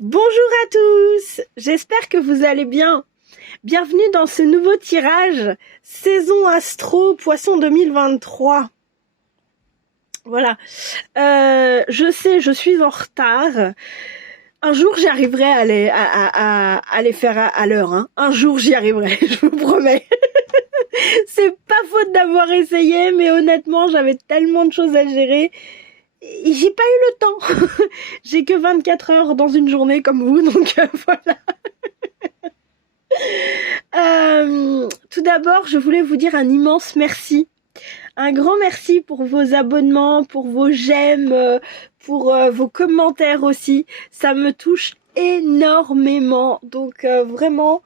Bonjour à tous, j'espère que vous allez bien. Bienvenue dans ce nouveau tirage, saison Astro Poisson 2023. Voilà, je sais, je suis en retard. Un jour, j'y arriverai à les faire à l'heure. Hein. Un jour, j'y arriverai, je vous promets. C'est pas faute d'avoir essayé, mais honnêtement, j'avais tellement de choses à gérer. Et j'ai pas eu le temps. J'ai que 24 heures dans une journée comme vous, donc voilà. Tout d'abord, je voulais vous dire un immense merci. Un grand merci pour vos abonnements, pour vos j'aime, pour vos commentaires aussi. Ça me touche énormément. Donc vraiment,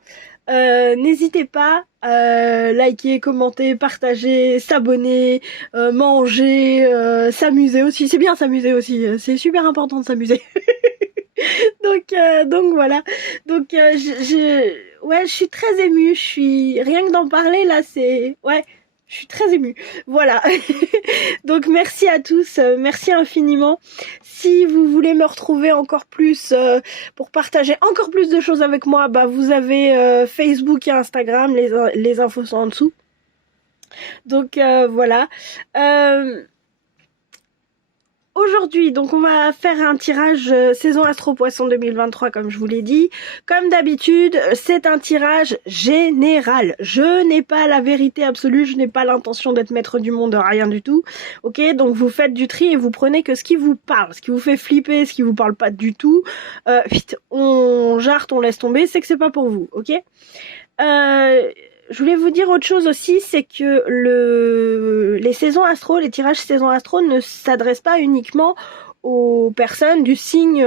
n'hésitez pas à liker, commenter, partager, s'abonner, manger, s'amuser aussi. C'est bien s'amuser aussi. C'est super important de s'amuser. Donc voilà. Donc ouais, je suis très émue. Rien que d'en parler là, ouais. Je suis très émue. Voilà. Donc merci à tous, merci infiniment. Si vous voulez me retrouver encore plus pour partager encore plus de choses avec moi, bah vous avez Facebook et Instagram, les infos sont en dessous. Donc voilà. Aujourd'hui, donc on va faire un tirage saison Astro Poisson 2023 comme je vous l'ai dit. Comme d'habitude, c'est un tirage général. Je n'ai pas la vérité absolue, je n'ai pas l'intention d'être maître du monde, rien du tout. Ok, donc vous faites du tri et vous prenez que ce qui vous parle, ce qui vous fait flipper, ce qui vous parle pas du tout. Vite, on jarte, on laisse tomber, c'est que c'est pas pour vous, ok. Je voulais vous dire autre chose aussi, c'est que les saisons astro, les tirages saison astro ne s'adressent pas uniquement aux personnes du signe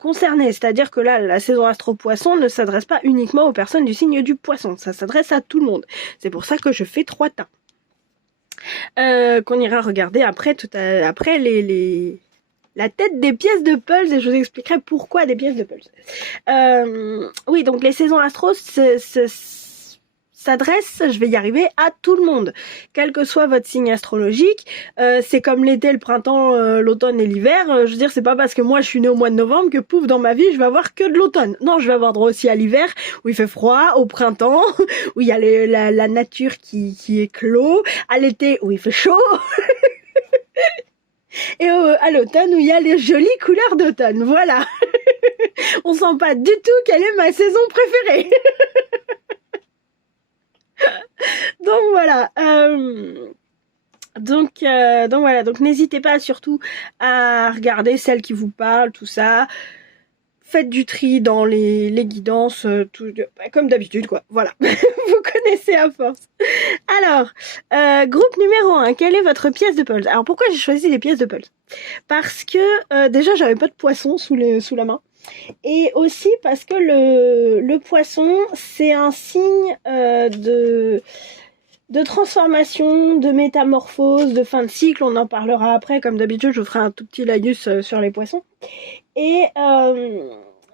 concerné. C'est-à-dire que là, la saison astro poisson ne s'adresse pas uniquement aux personnes du signe du poisson. Ça s'adresse à tout le monde. C'est pour ça que je fais 3 tas. Qu'on ira regarder après, après la tête des pièces de puzzle et je vous expliquerai pourquoi des pièces de puzzle. Oui, donc les saisons astro s'adresse, je vais y arriver, à tout le monde, quel que soit votre signe astrologique. C'est comme l'été, le printemps, l'automne et l'hiver. Je veux dire, c'est pas parce que moi je suis née au mois de novembre que pouf, dans ma vie, je vais avoir que de l'automne. Non, je vais avoir droit aussi à l'hiver, où il fait froid, au printemps, où il y a la nature qui éclot, à l'été, où il fait chaud, et à l'automne, où il y a les jolies couleurs d'automne. Voilà. On sent pas du tout quelle est ma saison préférée. Donc voilà. Donc voilà. Donc n'hésitez pas surtout à regarder celles qui vous parlent, tout ça. Faites du tri dans les guidances, comme d'habitude, quoi. Voilà. Vous connaissez à force. Alors, groupe numéro 1, quelle est votre pièce de puzzle? Alors pourquoi j'ai choisi les pièces de puzzle? Parce que déjà j'avais pas de poisson sous la main. Et aussi parce que le poisson, c'est un signe de transformation, de métamorphose, de fin de cycle. On en parlera après. Comme d'habitude, je vous ferai un tout petit laïus sur les poissons. Et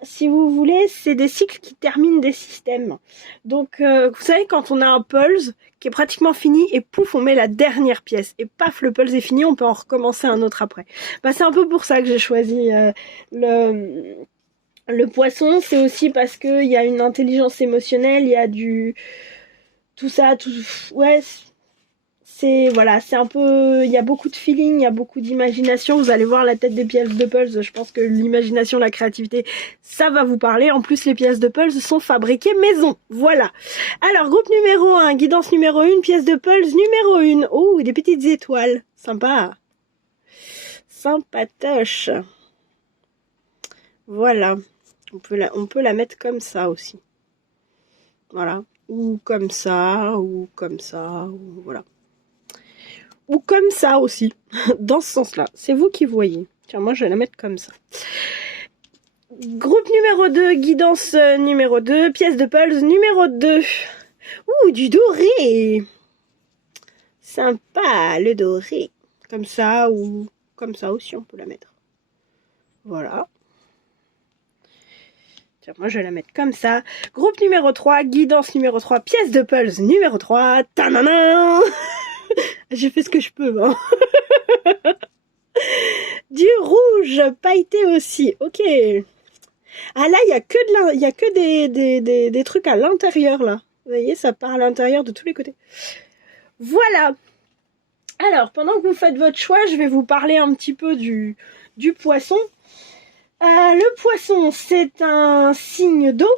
si vous voulez, c'est des cycles qui terminent des systèmes. Donc, vous savez, quand on a un pulse qui est pratiquement fini, et pouf, on met la dernière pièce. Et paf, le pulse est fini, on peut en recommencer un autre après. Bah, c'est un peu pour ça que j'ai choisi le poisson. C'est aussi parce qu'il y a une intelligence émotionnelle, il y a tout ça, ouais, voilà, c'est un peu, il y a beaucoup de feeling, il y a beaucoup d'imagination. Vous allez voir la tête des pièces de puzzle, je pense que l'imagination, la créativité, ça va vous parler. En plus, les pièces de puzzle sont fabriquées maison, voilà. Alors, groupe numéro 1, guidance numéro 1, pièce de puzzle numéro 1. Oh, des petites étoiles, sympa. Sympatoche. Voilà, on peut la mettre comme ça aussi. Voilà, ou comme ça, ou voilà. Ou comme ça aussi, dans ce sens-là. C'est vous qui voyez. Tiens, moi, je vais la mettre comme ça. Groupe numéro 2, guidance numéro 2, pièce de puzzle numéro 2. Ouh, du doré. Sympa, le doré. Comme ça, ou comme ça aussi, on peut la mettre. Voilà. Tiens, moi, je vais la mettre comme ça. Groupe numéro 3, guidance numéro 3, pièce de puzzle numéro 3. Tananan. J'ai fait ce que je peux, hein. Du rouge, pailleté aussi. Ok. Ah là, il y a que des trucs à l'intérieur, là. Vous voyez, ça part à l'intérieur de tous les côtés. Voilà. Alors, pendant que vous faites votre choix, je vais vous parler un petit peu du poisson. Le poisson, c'est un signe d'eau,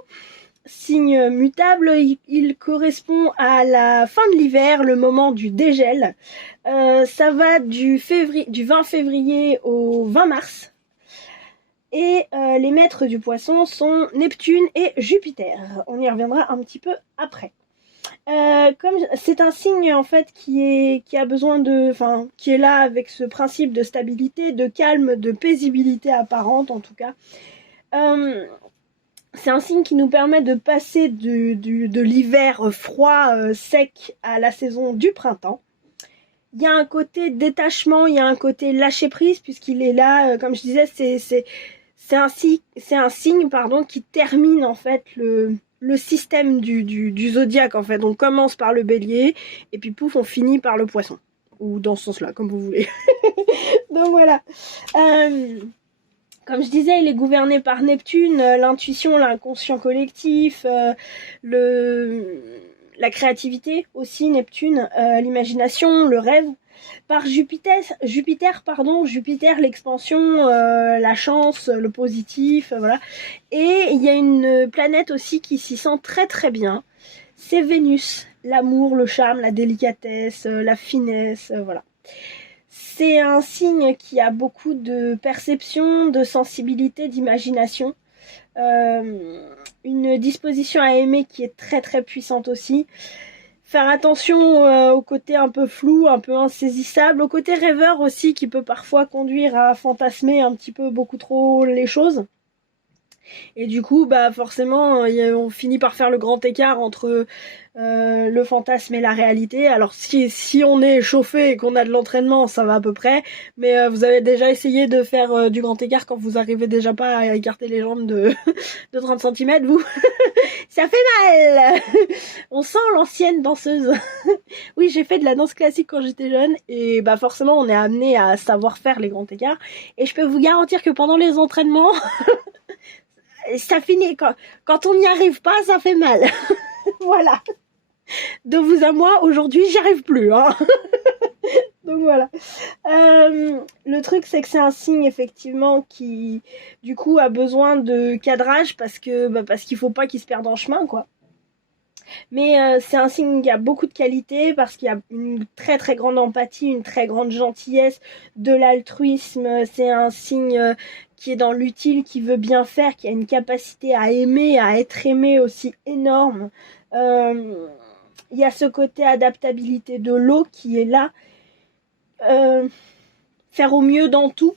signe mutable. Il correspond à la fin de l'hiver, le moment du dégel. Ça va du 20 février au 20 mars. Et les maîtres du poisson sont Neptune et Jupiter. On y reviendra un petit peu après. Comme c'est un signe en fait qui a besoin qui est là avec ce principe de stabilité, de calme, de paisibilité apparente en tout cas. C'est un signe qui nous permet de passer de l'hiver froid, sec à la saison du printemps. Il y a un côté détachement, il y a un côté lâcher prise puisqu'il est là, comme je disais, c'est un signe qui termine en fait le système du zodiaque en fait. On commence par le bélier et puis pouf on finit par le poisson. Ou dans ce sens-là, comme vous voulez. Donc voilà. Comme je disais, il est gouverné par Neptune, l'intuition, l'inconscient collectif, la créativité aussi, Neptune, l'imagination, le rêve. Par Jupiter, l'expansion, la chance, le positif, voilà. Et il y a une planète aussi qui s'y sent très très bien. C'est Vénus, l'amour, le charme, la délicatesse, la finesse, voilà. C'est un signe qui a beaucoup de perception, de sensibilité, d'imagination. Une disposition à aimer qui est très très puissante aussi. Faire attention au côté un peu flou, un peu insaisissable, au côté rêveur aussi qui peut parfois conduire à fantasmer un petit peu beaucoup trop les choses. Et du coup, forcément, on finit par faire le grand écart entre le fantasme et la réalité. Alors si on est chauffé et qu'on a de l'entraînement, ça va à peu près. Mais vous avez déjà essayé de faire du grand écart quand vous arrivez déjà pas à écarter les jambes de 30 cm, vous. Ça fait mal. On sent l'ancienne danseuse. Oui, j'ai fait de la danse classique quand j'étais jeune. Et forcément, on est amené à savoir faire les grands écarts. Et je peux vous garantir que pendant les entraînements... ça finit, quand on n'y arrive pas, ça fait mal. Voilà. De vous à moi, aujourd'hui, j'y arrive plus. Hein. Donc voilà. Le truc, c'est que c'est un signe, effectivement, qui, du coup, a besoin de cadrage parce qu'il faut pas qu'il se perde en chemin, quoi. Mais c'est un signe qui a beaucoup de qualité parce qu'il y a une très très grande empathie, une très grande gentillesse, de l'altruisme. C'est un signe qui est dans l'utile, qui veut bien faire, qui a une capacité à aimer, à être aimé aussi énorme. Il y a ce côté adaptabilité de l'eau qui est là. Faire au mieux dans tout.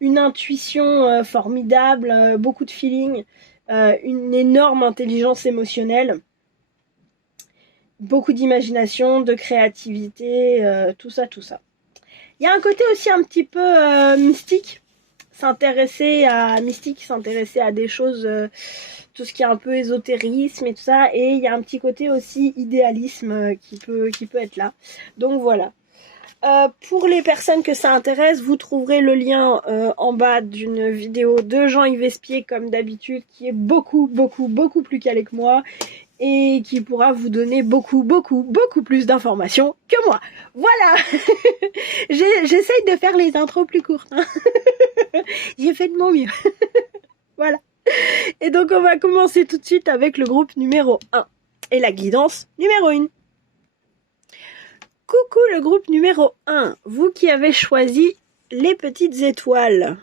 Une intuition formidable, beaucoup de feeling, une énorme intelligence émotionnelle. Beaucoup d'imagination, de créativité, tout ça. Il y a un côté aussi un petit peu mystique, s'intéresser à des choses, tout ce qui est un peu ésotérisme et tout ça, et il y a un petit côté aussi idéalisme qui peut être là. Donc voilà. Pour les personnes que ça intéresse, vous trouverez le lien en bas d'une vidéo de Jean-Yves Espier, comme d'habitude, qui est beaucoup plus calé que moi et qui pourra vous donner beaucoup plus d'informations que moi. Voilà. J'essaye de faire les intros plus courtes. Hein. J'ai fait de mon mieux. Voilà. Et donc on va commencer tout de suite avec le groupe numéro 1 et la guidance numéro 1. Coucou le groupe numéro 1, vous qui avez choisi les petites étoiles.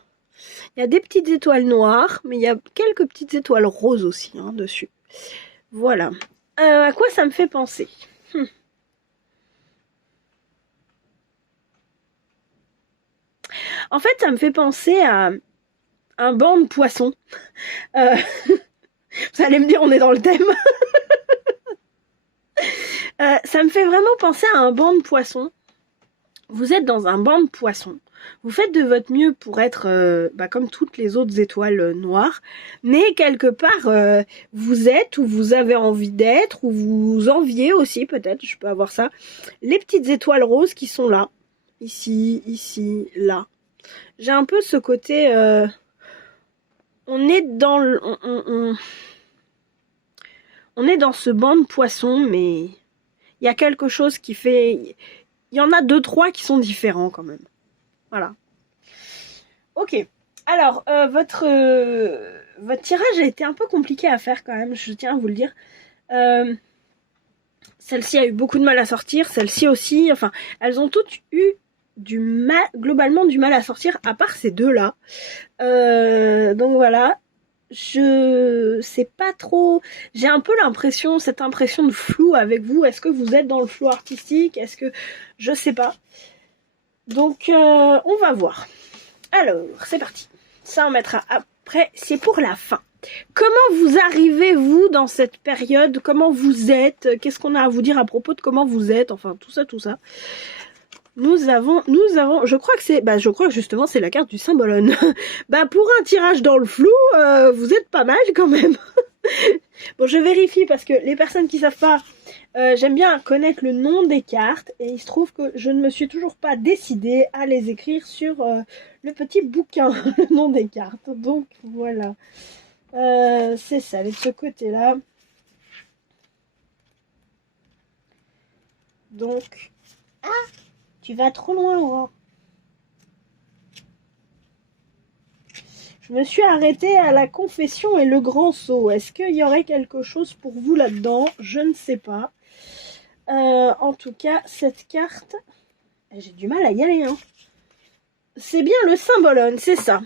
Il y a des petites étoiles noires, mais il y a quelques petites étoiles roses aussi dessus. Voilà. À quoi ça me fait penser ? En fait, ça me fait penser à un banc de poissons. Vous allez me dire, on est dans le thème. Ça me fait vraiment penser à un banc de poissons. Vous êtes dans un banc de poissons. Vous faites de votre mieux pour être comme toutes les autres étoiles noires, mais quelque part vous êtes où vous avez envie d'être, ou vous enviez aussi peut-être, je peux avoir ça, les petites étoiles roses qui sont là, ici, là. J'ai un peu ce côté on est dans on est dans ce banc de poissons, mais il y a quelque chose qui fait... Il y en a 2-3 qui sont différents quand même. Voilà. Ok. Alors, votre tirage a été un peu compliqué à faire quand même, je tiens à vous le dire. Celle-ci a eu beaucoup de mal à sortir, celle-ci aussi. Enfin, elles ont toutes eu globalement du mal à sortir, à part ces deux-là. Donc voilà. Je sais pas trop, j'ai un peu cette impression de flou avec vous. Est-ce que vous êtes dans le flou artistique? Est-ce que... Je sais pas. Donc on va voir. Alors, c'est parti. Ça on mettra après, c'est pour la fin. Comment vous arrivez-vous dans cette période? Comment vous êtes? Qu'est-ce qu'on a à vous dire à propos de comment vous êtes? Enfin, tout ça, tout ça. Nous avons, je crois que justement c'est la carte du Symbolone. Pour un tirage dans le flou, vous êtes pas mal quand même. Bon, je vérifie parce que les personnes qui savent pas, j'aime bien connaître le nom des cartes et il se trouve que je ne me suis toujours pas décidée à les écrire sur le petit bouquin, le nom des cartes. Donc voilà, c'est ça, elle est de ce côté-là. Donc, tu vas trop loin, Aurore. Je me suis arrêtée à la confession et le grand saut. Est-ce qu'il y aurait quelque chose pour vous là-dedans? Je ne sais pas. En tout cas, cette carte... J'ai du mal à y aller, hein. C'est bien le Symbolone, c'est ça.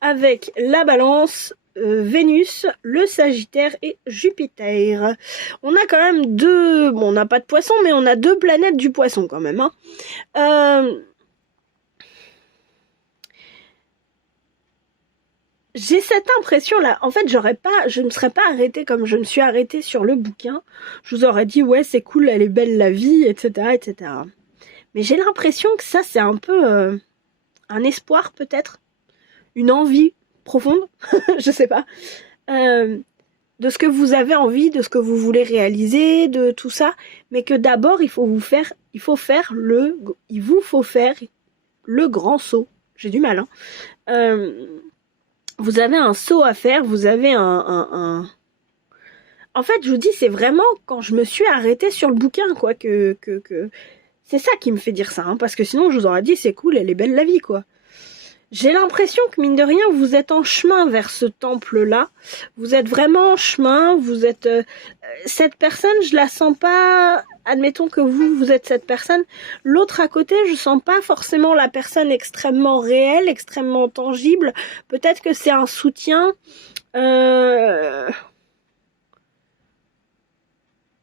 Avec la Balance, Vénus, le Sagittaire et Jupiter. On a quand même deux... Bon, on n'a pas de poisson, mais on a deux planètes du poisson quand même, hein. J'ai cette impression-là. En fait, je ne me serais pas arrêtée comme je me suis arrêtée sur le bouquin. Je vous aurais dit, ouais, c'est cool, elle est belle la vie, etc., etc. Mais j'ai l'impression que ça, c'est un peu un espoir, peut-être. Une envie profonde, je sais pas. De ce que vous avez envie, de ce que vous voulez réaliser, de tout ça. Mais que d'abord, il vous faut faire le grand saut. J'ai du mal, hein. Vous avez un saut à faire, vous avez En fait, je vous dis, c'est vraiment quand je me suis arrêtée sur le bouquin, quoi, que... C'est ça qui me fait dire ça, hein, parce que sinon, je vous aurais dit, c'est cool, elle est belle la vie, quoi. J'ai l'impression que, mine de rien, vous êtes en chemin vers ce temple-là. Vous êtes vraiment en chemin, vous êtes... cette personne, je la sens pas... Admettons que vous êtes cette personne. L'autre à côté, je sens pas forcément la personne extrêmement réelle, extrêmement tangible. Peut-être que c'est un soutien... on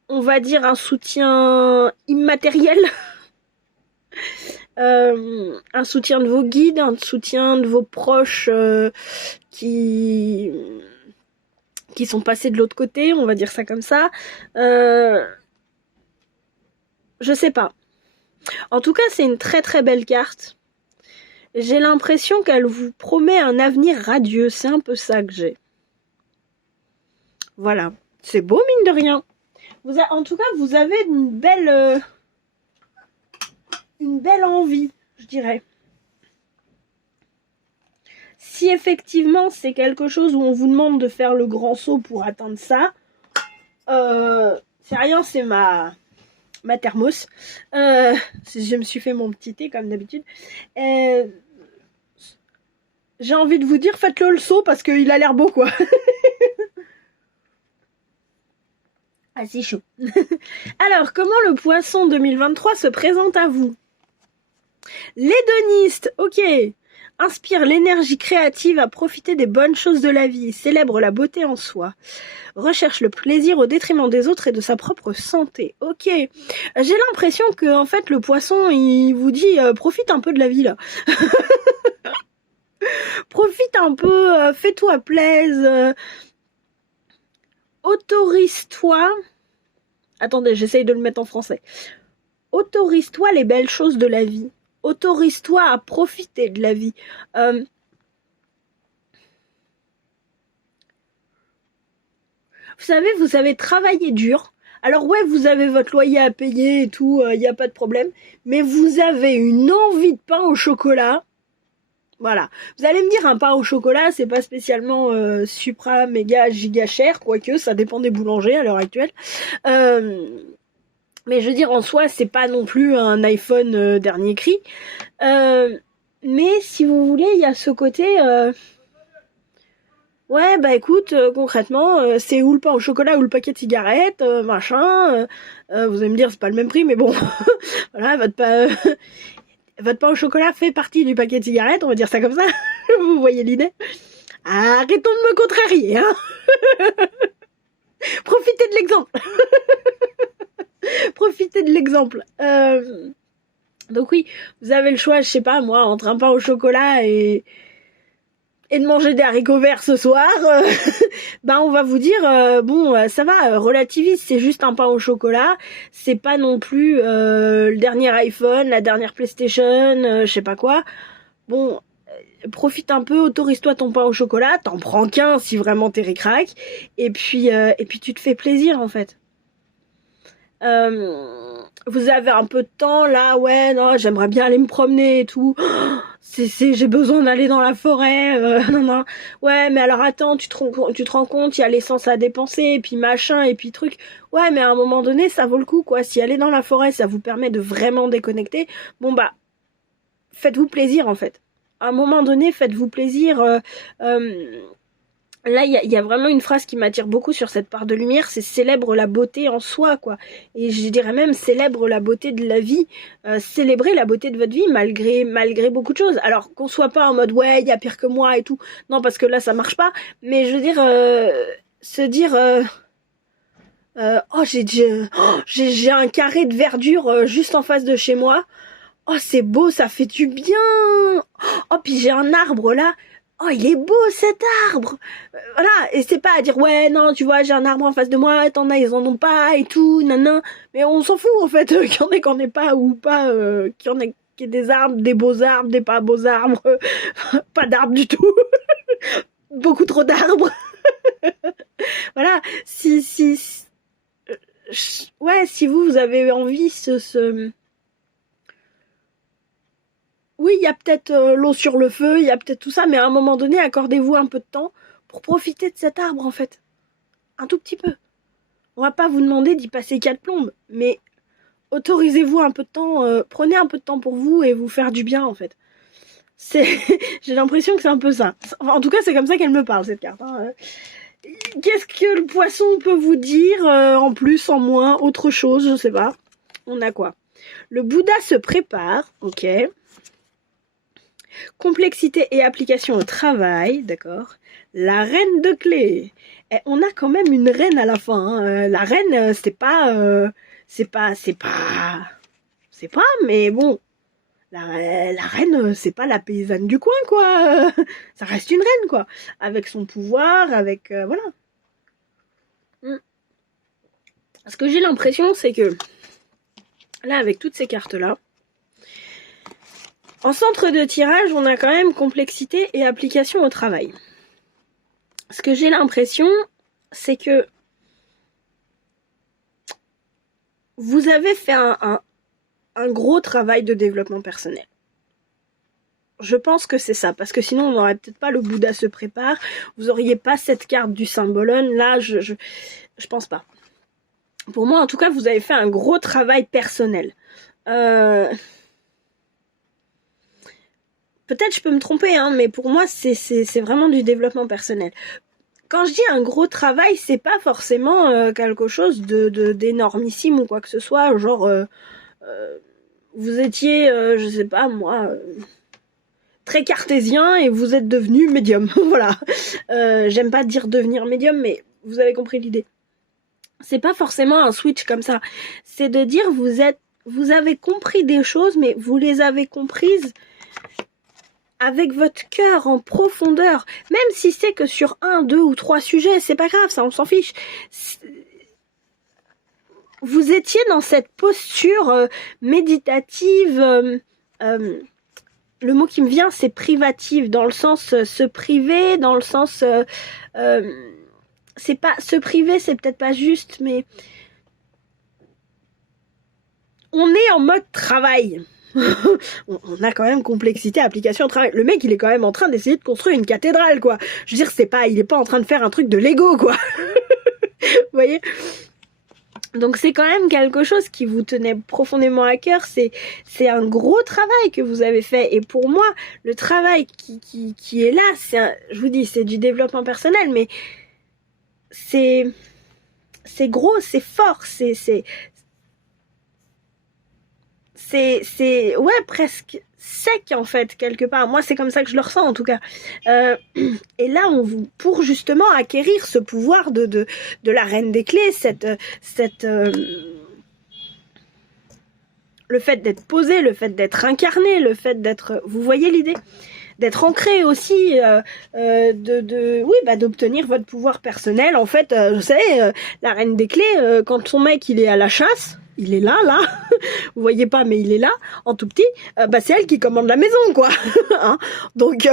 va dire un soutien immatériel. Un soutien de vos guides, un soutien de vos proches qui sont passés de l'autre côté, on va dire ça comme ça. Je sais pas. En tout cas, c'est une très très belle carte. J'ai l'impression qu'elle vous promet un avenir radieux. C'est un peu ça que j'ai. Voilà. C'est beau, mine de rien. En tout cas, vous avez une belle envie, je dirais. Si effectivement c'est quelque chose où on vous demande de faire le grand saut pour atteindre ça, c'est rien, c'est ma thermos. Je me suis fait mon petit thé comme d'habitude. J'ai envie de vous dire, faites-le le saut parce qu'il a l'air beau, quoi. Ah, c'est chaud. Alors, comment le poisson 2023 se présente à vous? L'hédoniste, ok. Inspire l'énergie créative à profiter des bonnes choses de la vie, célèbre la beauté en soi, recherche le plaisir au détriment des autres et de sa propre santé. Ok, j'ai l'impression que en fait le poisson il vous dit profite un peu de la vie là. Profite un peu, fais-toi plaisir, autorise-toi. Attendez, j'essaye de le mettre en français. Autorise-toi les belles choses de la vie. Autorise-toi à profiter de la vie. Vous savez, vous avez travaillé dur. Alors ouais, vous avez votre loyer à payer et tout, y a pas de problème. Mais vous avez une envie de pain au chocolat. Voilà. Vous allez me dire, un pain au chocolat, c'est pas spécialement supra, méga, giga cher, quoique ça dépend des boulangers à l'heure actuelle. Mais je veux dire, en soi, c'est pas non plus un iPhone dernier cri. Mais si vous voulez, il y a ce côté... ouais, bah écoute, concrètement, c'est ou le pain au chocolat ou le paquet de cigarettes, machin. Vous allez me dire, c'est pas le même prix, mais bon, voilà, votre pain au chocolat fait partie du paquet de cigarettes, on va dire ça comme ça. Vous voyez l'idée? Arrêtons de me contrarier, hein. Profitez de l'exemple. Profitez de l'exemple. Donc oui, vous avez le choix, je sais pas moi, entre un pain au chocolat et de manger des haricots verts ce soir. Ben on va vous dire, bon, ça va, relativise, c'est juste un pain au chocolat. C'est pas non plus le dernier iPhone, la dernière PlayStation, je sais pas quoi. Bon, profite un peu, autorise-toi ton pain au chocolat, t'en prends qu'un si vraiment t'es ric-rac, et puis tu te fais plaisir en fait. Vous avez un peu de temps là, ouais, non, j'aimerais bien aller me promener et tout. J'ai besoin d'aller dans la forêt, non. Ouais, mais alors attends, tu te rends compte, il y a l'essence à dépenser, et puis machin, et puis truc. Ouais, mais à un moment donné, ça vaut le coup, quoi. Si aller dans la forêt, ça vous permet de vraiment déconnecter, bon bah, faites-vous plaisir en fait. À un moment donné, faites-vous plaisir. Là, il y a vraiment une phrase qui m'attire beaucoup sur cette part de lumière, c'est célèbre la beauté en soi, quoi. Et je dirais même célèbre la beauté de la vie, célébrer la beauté de votre vie malgré beaucoup de choses. Alors qu'on soit pas en mode ouais, il y a pire que moi et tout. Non, parce que là, ça marche pas. Mais je veux dire, se dire oh j'ai un carré de verdure juste en face de chez moi. Oh c'est beau, ça fait du bien. Oh puis j'ai un arbre là. Oh, il est beau cet arbre. Voilà, et c'est pas à dire ouais non tu vois j'ai un arbre en face de moi, t'en as ils en ont pas et tout, nanan. Mais on s'en fout en fait qu'il y en ait qu'on ait pas ou pas, qu'il y en ait qu'il y ait des arbres, des beaux arbres, des pas beaux arbres, pas d'arbres du tout, beaucoup trop d'arbres. Voilà, ouais si vous avez envie oui, il y a peut-être l'eau sur le feu, il y a peut-être tout ça, mais à un moment donné, accordez-vous un peu de temps pour profiter de cet arbre, en fait. Un tout petit peu. On va pas vous demander d'y passer 4 plombes, mais autorisez-vous un peu de temps, prenez un peu de temps pour vous et vous faire du bien, en fait. J'ai l'impression que c'est un peu ça. Enfin, en tout cas, c'est comme ça qu'elle me parle, cette carte. Hein. Qu'est-ce que le poisson peut vous dire, en plus, en moins, autre chose, je sais pas. On a quoi? Le Bouddha se prépare, ok. Complexité et application au travail, d'accord. La reine de clé. Et on a quand même une reine à la fin. Hein. La reine, c'est pas, mais bon. La reine, c'est pas la paysanne du coin, quoi. Ça reste une reine, quoi. Avec son pouvoir, avec, voilà. Ce que j'ai l'impression, c'est que, là, avec toutes ces cartes-là, en centre de tirage, on a quand même complexité et application au travail. Ce que j'ai l'impression, c'est que vous avez fait un gros travail de développement personnel. Je pense que c'est ça, parce que sinon on n'aurait peut-être pas le Bouddha se prépare, vous auriez pas cette carte du symbolone, là je pense pas. Pour moi en tout cas, vous avez fait un gros travail personnel. Peut-être je peux me tromper, hein, mais pour moi c'est vraiment du développement personnel. Quand je dis un gros travail, c'est pas forcément quelque chose d'énormissime ou quoi que ce soit, genre vous étiez, je sais pas moi, très cartésien et vous êtes devenu médium. Voilà. J'aime pas dire devenir médium, mais vous avez compris l'idée. C'est pas forcément un switch comme ça. C'est de dire vous avez compris des choses, mais vous les avez comprises avec votre cœur en profondeur. Même si c'est que sur 1, 2 ou 3 sujets, c'est pas grave, ça on s'en fiche. Vous étiez dans cette posture méditative, le mot qui me vient c'est privative, dans le sens se priver, dans le sens c'est pas se priver, c'est peut-être pas juste, mais on est en mode travail. On a quand même complexité, application, travail. Le mec, il est quand même en train d'essayer de construire une cathédrale, quoi. Je veux dire, il est pas en train de faire un truc de Lego, quoi. Vous voyez? Donc c'est quand même quelque chose qui vous tenait profondément à cœur, c'est un gros travail que vous avez fait, et pour moi, le travail qui est là, je vous dis, c'est du développement personnel, mais c'est gros, c'est fort, ouais, presque sec en fait, quelque part. Moi, c'est comme ça que je le ressens en tout cas. Et là, pour justement acquérir ce pouvoir de la reine des clés, le fait d'être posé, le fait d'être incarné, le fait d'être... Vous voyez l'idée ? D'être ancré aussi, d'obtenir votre pouvoir personnel. En fait, vous savez, la reine des clés, quand son mec il est à la chasse, il est là, vous voyez pas, mais il est là, en tout petit, c'est elle qui commande la maison, quoi. Hein, donc,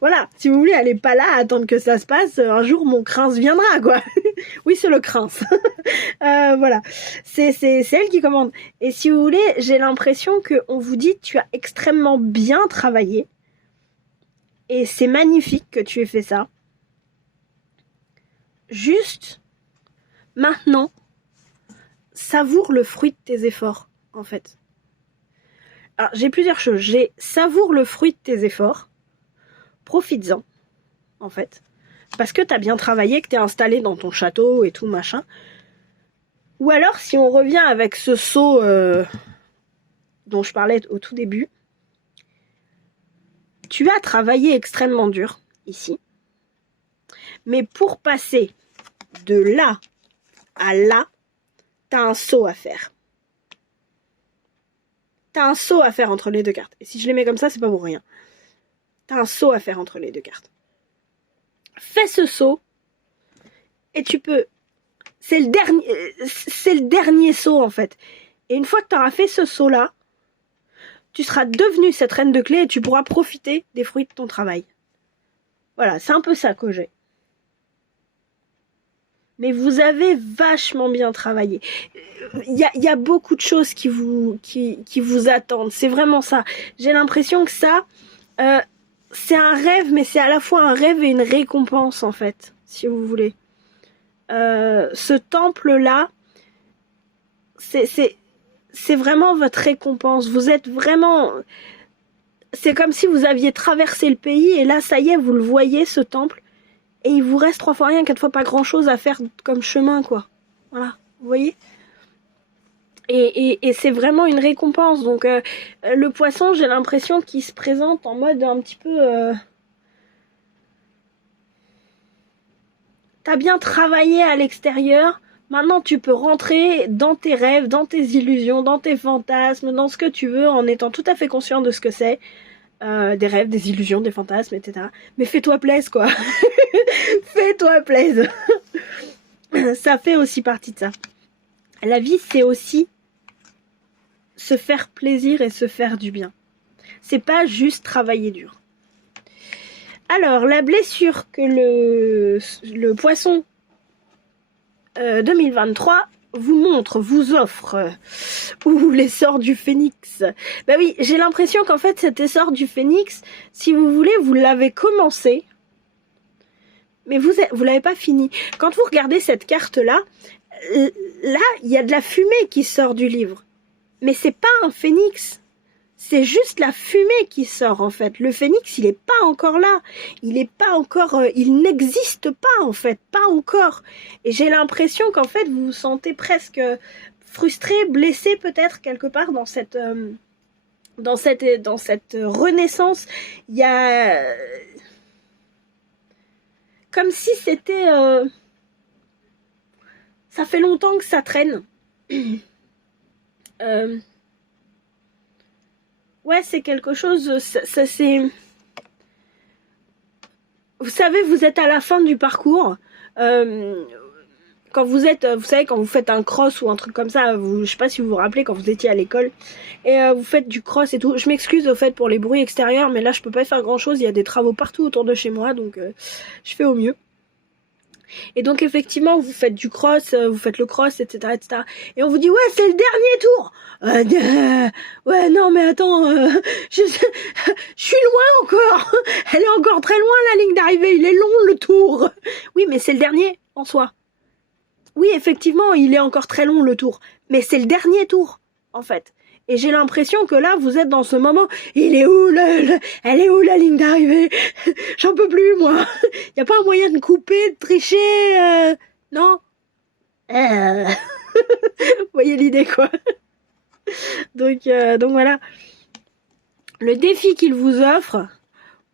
voilà, si vous voulez, elle est pas là à attendre que ça se passe, un jour mon Crince viendra, quoi. Oui, c'est le Crince. Voilà, c'est elle qui commande. Et si vous voulez, j'ai l'impression qu'on vous dit, tu as extrêmement bien travaillé, et c'est magnifique que tu aies fait ça. Juste, maintenant, savoure le fruit de tes efforts, en fait. Alors, j'ai plusieurs choses. Savoure le fruit de tes efforts. Profites-en, en fait. Parce que t'as bien travaillé, que t'es installé dans ton château et tout, machin. Ou alors, si on revient avec ce saut dont je parlais au tout début, tu as travaillé extrêmement dur, ici. Mais pour passer de là à là, t'as un saut à faire. T'as un saut à faire entre les deux cartes. Et si je les mets comme ça, c'est pas pour rien. T'as un saut à faire entre les deux cartes. Fais ce saut, et tu peux... C'est le dernier saut, en fait. Et une fois que t'auras fait ce saut-là, tu seras devenu cette reine de clés et tu pourras profiter des fruits de ton travail. Voilà, c'est un peu ça que j'ai. Mais vous avez vachement bien travaillé. Il y a beaucoup de choses qui vous attendent. C'est vraiment ça. J'ai l'impression que ça, c'est un rêve, mais c'est à la fois un rêve et une récompense, en fait, si vous voulez. Ce temple-là, c'est vraiment votre récompense. Vous êtes vraiment... C'est comme si vous aviez traversé le pays et là, ça y est, vous le voyez, ce temple. Et il vous reste 3 fois rien, 4 fois pas grand-chose à faire comme chemin, quoi. Voilà, vous voyez ? Et c'est vraiment une récompense. Donc, le poisson, j'ai l'impression qu'il se présente en mode un petit peu... T'as bien travaillé à l'extérieur. Maintenant, tu peux rentrer dans tes rêves, dans tes illusions, dans tes fantasmes, dans ce que tu veux, en étant tout à fait conscient de ce que c'est. Des rêves, des illusions, des fantasmes, etc. Mais fais-toi plaisir, quoi. Fais-toi plaisir. Ça fait aussi partie de ça. La vie, c'est aussi se faire plaisir et se faire du bien. C'est pas juste travailler dur. Alors, la blessure que le poisson 2023 vous montre, vous offre, ou l'essor du phénix. Bah oui, j'ai l'impression qu'en fait, cet essor du phénix, si vous voulez, vous l'avez commencé, mais vous l'avez pas fini. Quand vous regardez cette carte-là, là, il y a de la fumée qui sort du livre. Mais c'est pas un phénix. C'est juste la fumée qui sort, en fait. Le phénix, il est pas encore là. Il est pas encore... il n'existe pas, en fait. Pas encore. Et j'ai l'impression qu'en fait, vous vous sentez presque frustré, blessé, peut-être, quelque part, dans cette renaissance. Il y a... comme si c'était... ça fait longtemps que ça traîne. Ouais, c'est quelque chose... ça c'est... Vous savez, vous êtes à la fin du parcours. Quand vous êtes... Vous savez, quand vous faites un cross ou un truc comme ça, je sais pas si vous vous rappelez, quand vous étiez à l'école, et vous faites du cross et tout. Je m'excuse au fait pour les bruits extérieurs, mais là, je peux pas faire grand-chose. Il y a des travaux partout autour de chez moi, donc je fais au mieux. Et donc effectivement, vous faites du cross, vous faites le cross, etc., etc. Et on vous dit, ouais, c'est le dernier tour. Ouais, non, mais attends, je suis loin encore. Elle est encore très loin, la ligne d'arrivée. Il est long, le tour. Oui, mais c'est le dernier, en soi. Oui, effectivement, il est encore très long, le tour. Mais c'est le dernier tour, en fait. Et j'ai l'impression que là, vous êtes dans ce moment. Elle est où la ligne d'arrivée? J'en peux plus, moi. Y a pas un moyen de couper, de tricher, non? Vous voyez l'idée, quoi. Donc voilà. Le défi qu'il vous offre.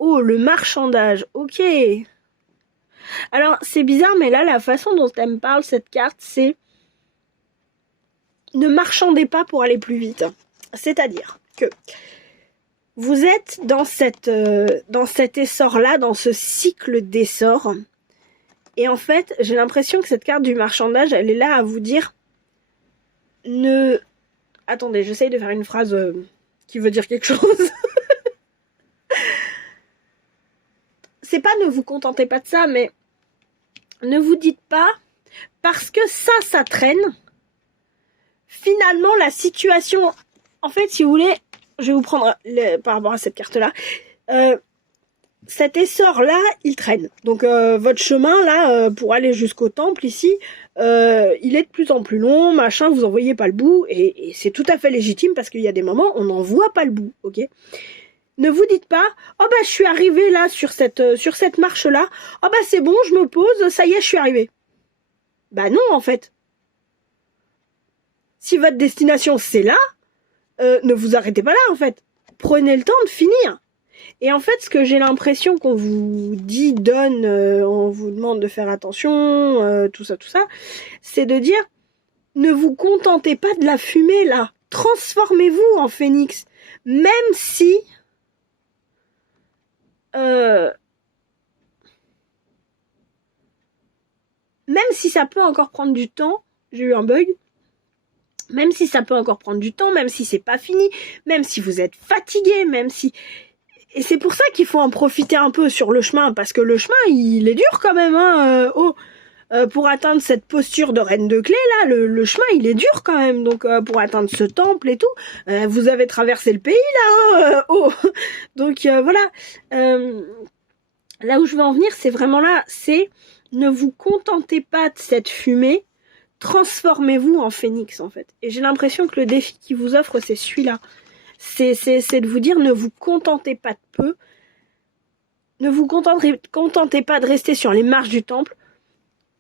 Oh, le marchandage. Ok. Alors, c'est bizarre, mais là, la façon dont elle me parle, cette carte, c'est... Ne marchandez pas pour aller plus vite. C'est-à-dire que vous êtes dans cet essor-là, dans ce cycle d'essor. Et en fait, j'ai l'impression que cette carte du marchandage, elle est là à vous dire... Attendez, j'essaye de faire une phrase qui veut dire quelque chose. C'est pas ne vous contentez pas de ça, mais ne vous dites pas, parce que ça traîne... Finalement, la situation... En fait, si vous voulez, je vais vous prendre par rapport à cette carte-là. Cet essor-là, il traîne. Donc, votre chemin, là, pour aller jusqu'au temple, ici, il est de plus en plus long, machin, vous en voyez pas le bout, et c'est tout à fait légitime, parce qu'il y a des moments, on n'en voit pas le bout, ok ? Ne vous dites pas, oh bah, je suis arrivé là, sur cette marche-là, oh bah, c'est bon, je me pose, ça y est, je suis arrivé. Bah non, en fait. Si votre destination c'est là, ne vous arrêtez pas là en fait. Prenez le temps de finir. Et en fait, ce que j'ai l'impression qu'on vous donne, on vous demande de faire attention, tout ça, c'est de dire, ne vous contentez pas de la fumée là. Transformez-vous en phénix. Même si... même si ça peut encore prendre du temps, j'ai eu un bug. Même si ça peut encore prendre du temps, même si c'est pas fini, même si vous êtes fatigué, même si... Et c'est pour ça qu'il faut en profiter un peu sur le chemin, parce que le chemin, il est dur quand même, hein. Pour atteindre cette posture de reine de clé, là, le chemin, il est dur quand même. Donc, pour atteindre ce temple et tout, vous avez traversé le pays, là, hein. Donc, voilà. Là où je veux en venir, c'est vraiment là, c'est ne vous contentez pas de cette fumée, transformez-vous en phénix en fait. Et j'ai l'impression que le défi qui vous offre, c'est celui-là. C'est de vous dire, ne vous contentez pas de peu. Ne vous contentez pas de rester sur les marches du temple.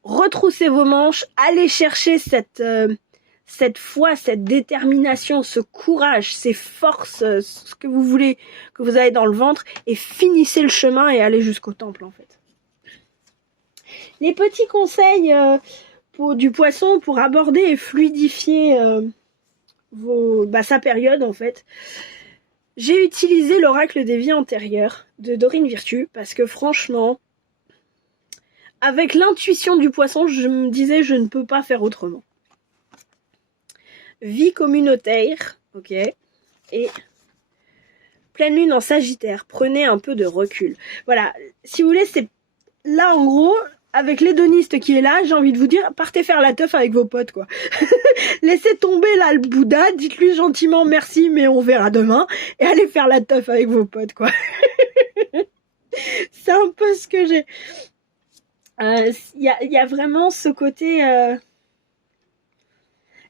Retroussez vos manches. Allez chercher cette foi, cette détermination, ce courage, ces forces, ce que vous voulez, que vous avez dans le ventre. Et finissez le chemin et allez jusqu'au temple en fait. Les petits conseils... du poisson pour aborder et fluidifier sa période en fait. J'ai utilisé l'oracle des vies antérieures de Dorine Virtue parce que franchement, avec l'intuition du poisson, je me disais je ne peux pas faire autrement. Vie communautaire, ok, et pleine lune en Sagittaire, prenez un peu de recul. Voilà, si vous voulez, c'est là en gros... Avec l'hédoniste qui est là, j'ai envie de vous dire, partez faire la teuf avec vos potes, quoi. Laissez tomber là le Bouddha, dites-lui gentiment merci, mais on verra demain, et allez faire la teuf avec vos potes, quoi. C'est un peu ce que j'ai. Il y a vraiment ce côté...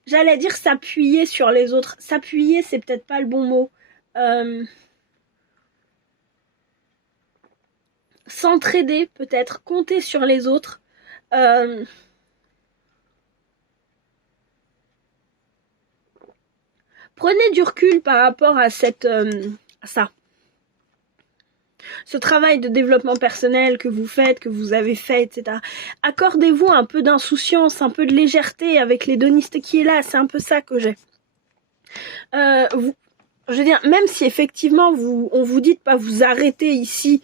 J'allais dire s'appuyer sur les autres. S'appuyer, c'est peut-être pas le bon mot. S'entraider peut-être, compter sur les autres. Prenez du recul par rapport à ça. Ce travail de développement personnel que vous faites, que vous avez fait, etc. Accordez-vous un peu d'insouciance, un peu de légèreté avec l'hédoniste qui est là. C'est un peu ça que j'ai. Je veux dire, même si effectivement on vous dit de pas vous arrêter ici,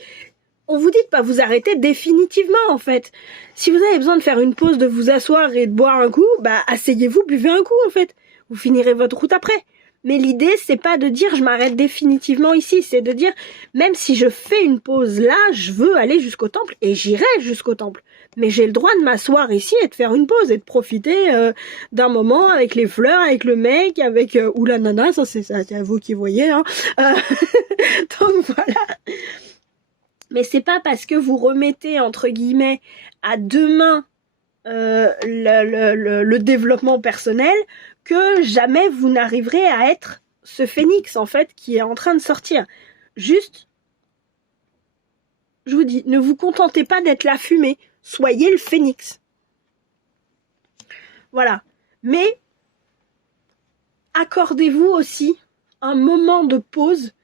on vous dit de pas vous arrêter définitivement en fait. Si vous avez besoin de faire une pause, de vous asseoir et de boire un coup, bah asseyez-vous, buvez un coup en fait. Vous finirez votre route après. Mais l'idée, c'est pas de dire je m'arrête définitivement ici, c'est de dire même si je fais une pause là, je veux aller jusqu'au temple et j'irai jusqu'au temple. Mais j'ai le droit de m'asseoir ici et de faire une pause et de profiter d'un moment avec les fleurs, avec le mec, avec ou la nana, ça c'est à vous qui voyez. Hein. Donc voilà. Mais c'est pas parce que vous remettez entre guillemets à demain le développement personnel que jamais vous n'arriverez à être ce phénix en fait qui est en train de sortir. Juste, je vous dis, ne vous contentez pas d'être la fumée. Soyez le phénix. Voilà. Mais accordez-vous aussi un moment de pause,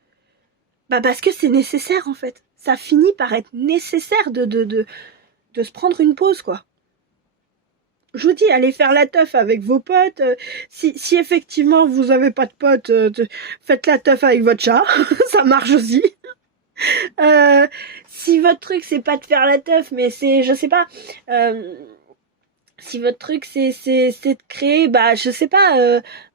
parce que c'est nécessaire en fait. Ça finit par être nécessaire de se prendre une pause, quoi. Je vous dis, allez faire la teuf avec vos potes. Si effectivement vous avez pas de potes, faites la teuf avec votre chat. Ça marche aussi. Si votre truc c'est pas de faire la teuf, mais c'est, je sais pas, si votre truc c'est de créer, je sais pas,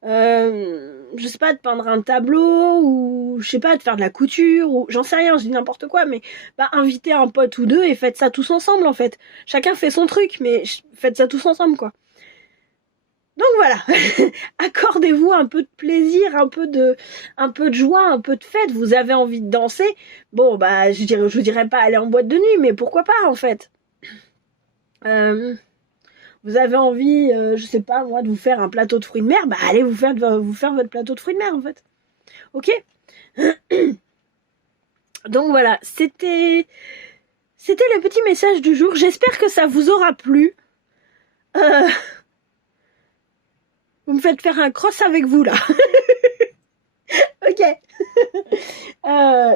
de peindre un tableau ou je sais pas, de faire de la couture ou j'en sais rien, je dis n'importe quoi, mais invitez un pote ou deux et faites ça tous ensemble en fait. Chacun fait son truc, mais faites ça tous ensemble quoi. Donc voilà, accordez-vous un peu de plaisir, un peu de joie, un peu de fête. Vous avez envie de danser, bon je vous dirais pas aller en boîte de nuit, mais pourquoi pas en fait. Vous avez envie, je sais pas moi, de vous faire un plateau de fruits de mer, allez vous faire votre plateau de fruits de mer en fait. Ok. Donc voilà, c'était le petit message du jour. J'espère que ça vous aura plu. Vous me faites faire un cross avec vous, là. Ok.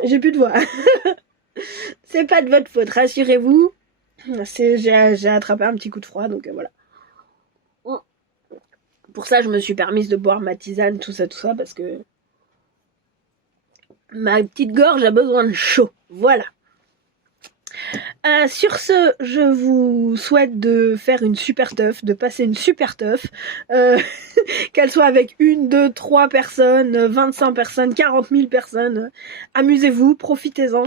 J'ai plus de voix. C'est pas de votre faute, rassurez-vous. J'ai attrapé un petit coup de froid, donc voilà. Pour ça, je me suis permise de boire ma tisane, tout ça, parce que ma petite gorge a besoin de chaud. Voilà. Sur ce, je vous souhaite de faire une super teuf, de passer une super teuf, qu'elle soit avec 1, 2, 3 personnes, 25 personnes, 40 000 personnes. Amusez-vous, profitez-en.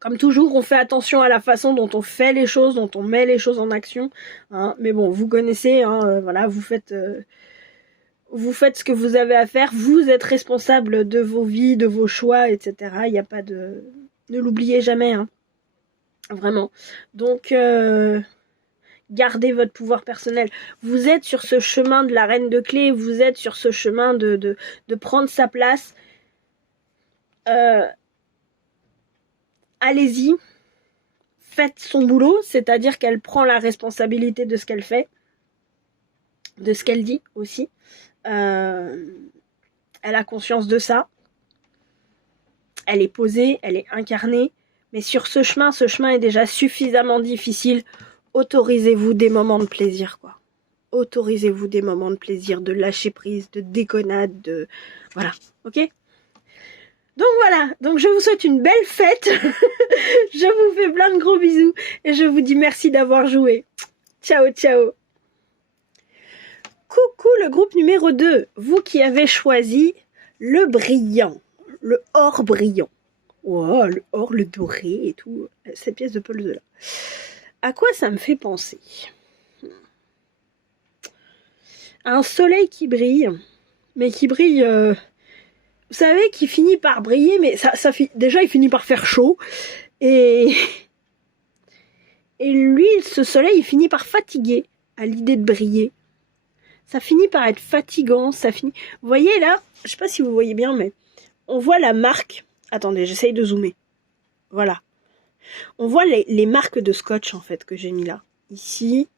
Comme toujours, on fait attention à la façon dont on fait les choses, dont on met les choses en action. Hein. Mais bon, vous connaissez, voilà, vous faites ce que vous avez à faire. Vous êtes responsable de vos vies, de vos choix, etc. Il n'y a pas de... Ne l'oubliez jamais, hein. Vraiment. Donc, gardez votre pouvoir personnel. Vous êtes sur ce chemin de la reine de clé, vous êtes sur ce chemin de prendre sa place. Allez-y. Faites son boulot, c'est-à-dire qu'elle prend la responsabilité de ce qu'elle fait, de ce qu'elle dit aussi. Elle a conscience de ça. Elle est posée, elle est incarnée. Mais sur ce chemin est déjà suffisamment difficile. Autorisez-vous des moments de plaisir, quoi. Autorisez-vous des moments de plaisir, de lâcher prise, de déconnade, de... Voilà, ok ? Donc voilà, donc je vous souhaite une belle fête. Je vous fais plein de gros bisous. Et je vous dis merci d'avoir joué. Ciao, ciao. Coucou le groupe numéro 2. Vous qui avez choisi le brillant. Le or brillant. Oh, le or, le doré et tout. Cette pièce de puzzle là. À quoi ça me fait penser ? Un soleil qui brille. Mais qui brille... vous savez, qui finit par briller, mais déjà il finit par faire chaud. Et lui, ce soleil, il finit par fatiguer à l'idée de briller. Ça finit par être fatigant, Vous voyez là, je sais pas si vous voyez bien, mais on voit la marque. Attendez, j'essaye de zoomer. Voilà. On voit les marques de scotch en fait que j'ai mis là. Ici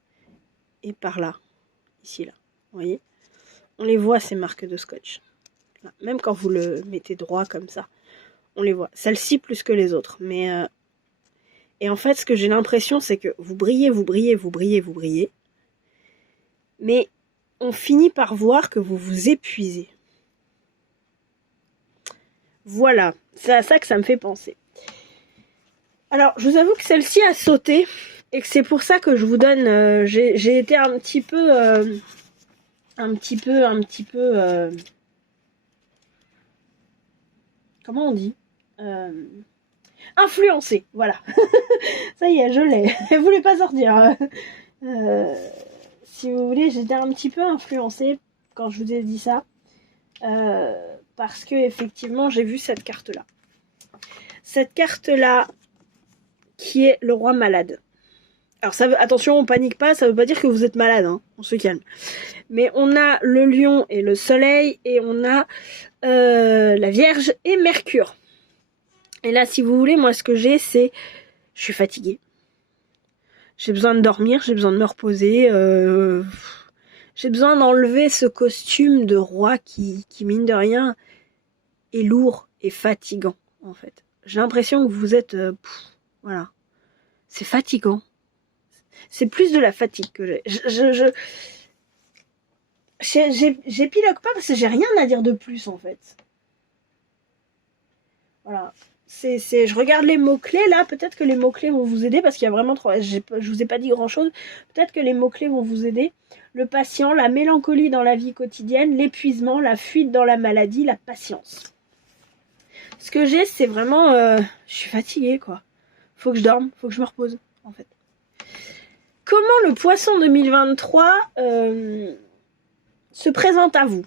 et par là. Ici là. Vous voyez ? On les voit ces marques de scotch. Là. Même quand vous le mettez droit comme ça. On les voit. Celle-ci plus que les autres. Mais et en fait, ce que j'ai l'impression, c'est que vous brillez. Mais on finit par voir que vous vous épuisez. Voilà, c'est à ça que ça me fait penser. Alors, je vous avoue que celle-ci a sauté et que c'est pour ça que je vous donne... j'ai été un petit peu... comment on dit influencée, voilà. Ça y est, je l'ai. Elle voulait pas sortir. Si vous voulez, j'étais un petit peu influencée quand je vous ai dit ça. Parce que effectivement, j'ai vu cette carte-là. Cette carte-là, qui est le roi malade. Alors ça veut, attention, on panique pas, ça veut pas dire que vous êtes malade, hein, on se calme. Mais on a le lion et le soleil, et on a la Vierge et Mercure. Et là, si vous voulez, moi ce que j'ai, c'est... Je suis fatiguée. J'ai besoin de dormir, j'ai besoin de me reposer. J'ai besoin d'enlever ce costume de roi qui mine de rien, est lourd et fatigant, en fait. J'ai l'impression que vous êtes... voilà. C'est fatigant. C'est plus de la fatigue que j'ai. J'épilogue pas parce que j'ai rien à dire de plus, en fait. Voilà. Je regarde les mots-clés, là. Peut-être que les mots-clés vont vous aider parce qu'il y a vraiment trop... Je vous ai pas dit grand-chose. Peut-être que les mots-clés vont vous aider. Le patient, la mélancolie dans la vie quotidienne, l'épuisement, la fuite dans la maladie, la patience. Ce que j'ai, c'est vraiment... je suis fatiguée, quoi. Faut que je dorme, faut que je me repose, en fait. Comment le poisson 2023 se présente à vous?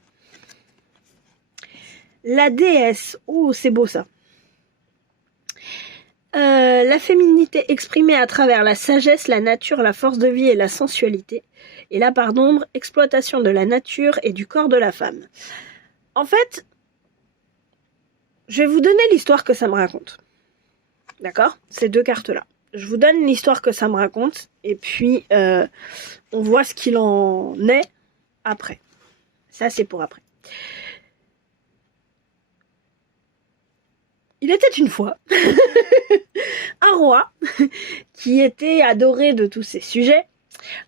La déesse, oh c'est beau ça. La féminité exprimée à travers la sagesse, la nature, la force de vie et la sensualité. Et la part d'ombre, exploitation de la nature et du corps de la femme. En fait, je vais vous donner l'histoire que ça me raconte. D'accord? Ces deux cartes-là. Je vous donne l'histoire que ça me raconte, et puis on voit ce qu'il en est après. Ça, c'est pour après. Il était une fois un roi qui était adoré de tous ses sujets,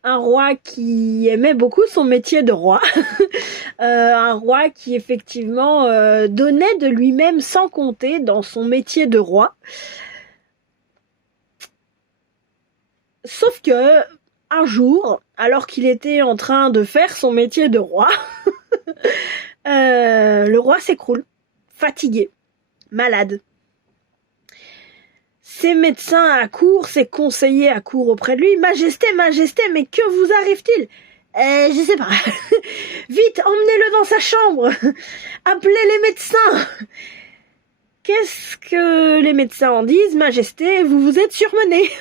un roi qui aimait beaucoup son métier de roi, un roi qui effectivement donnait de lui-même sans compter dans son métier de roi. Sauf que, un jour, alors qu'il était en train de faire son métier de roi, le roi s'écroule, fatigué, malade. Ses médecins accourent, ses conseillers accourent auprès de lui. Majesté, majesté, mais que vous arrive-t-il? Je sais pas. Vite, emmenez-le dans sa chambre. Appelez les médecins. Qu'est-ce que les médecins en disent? Majesté, vous vous êtes surmené.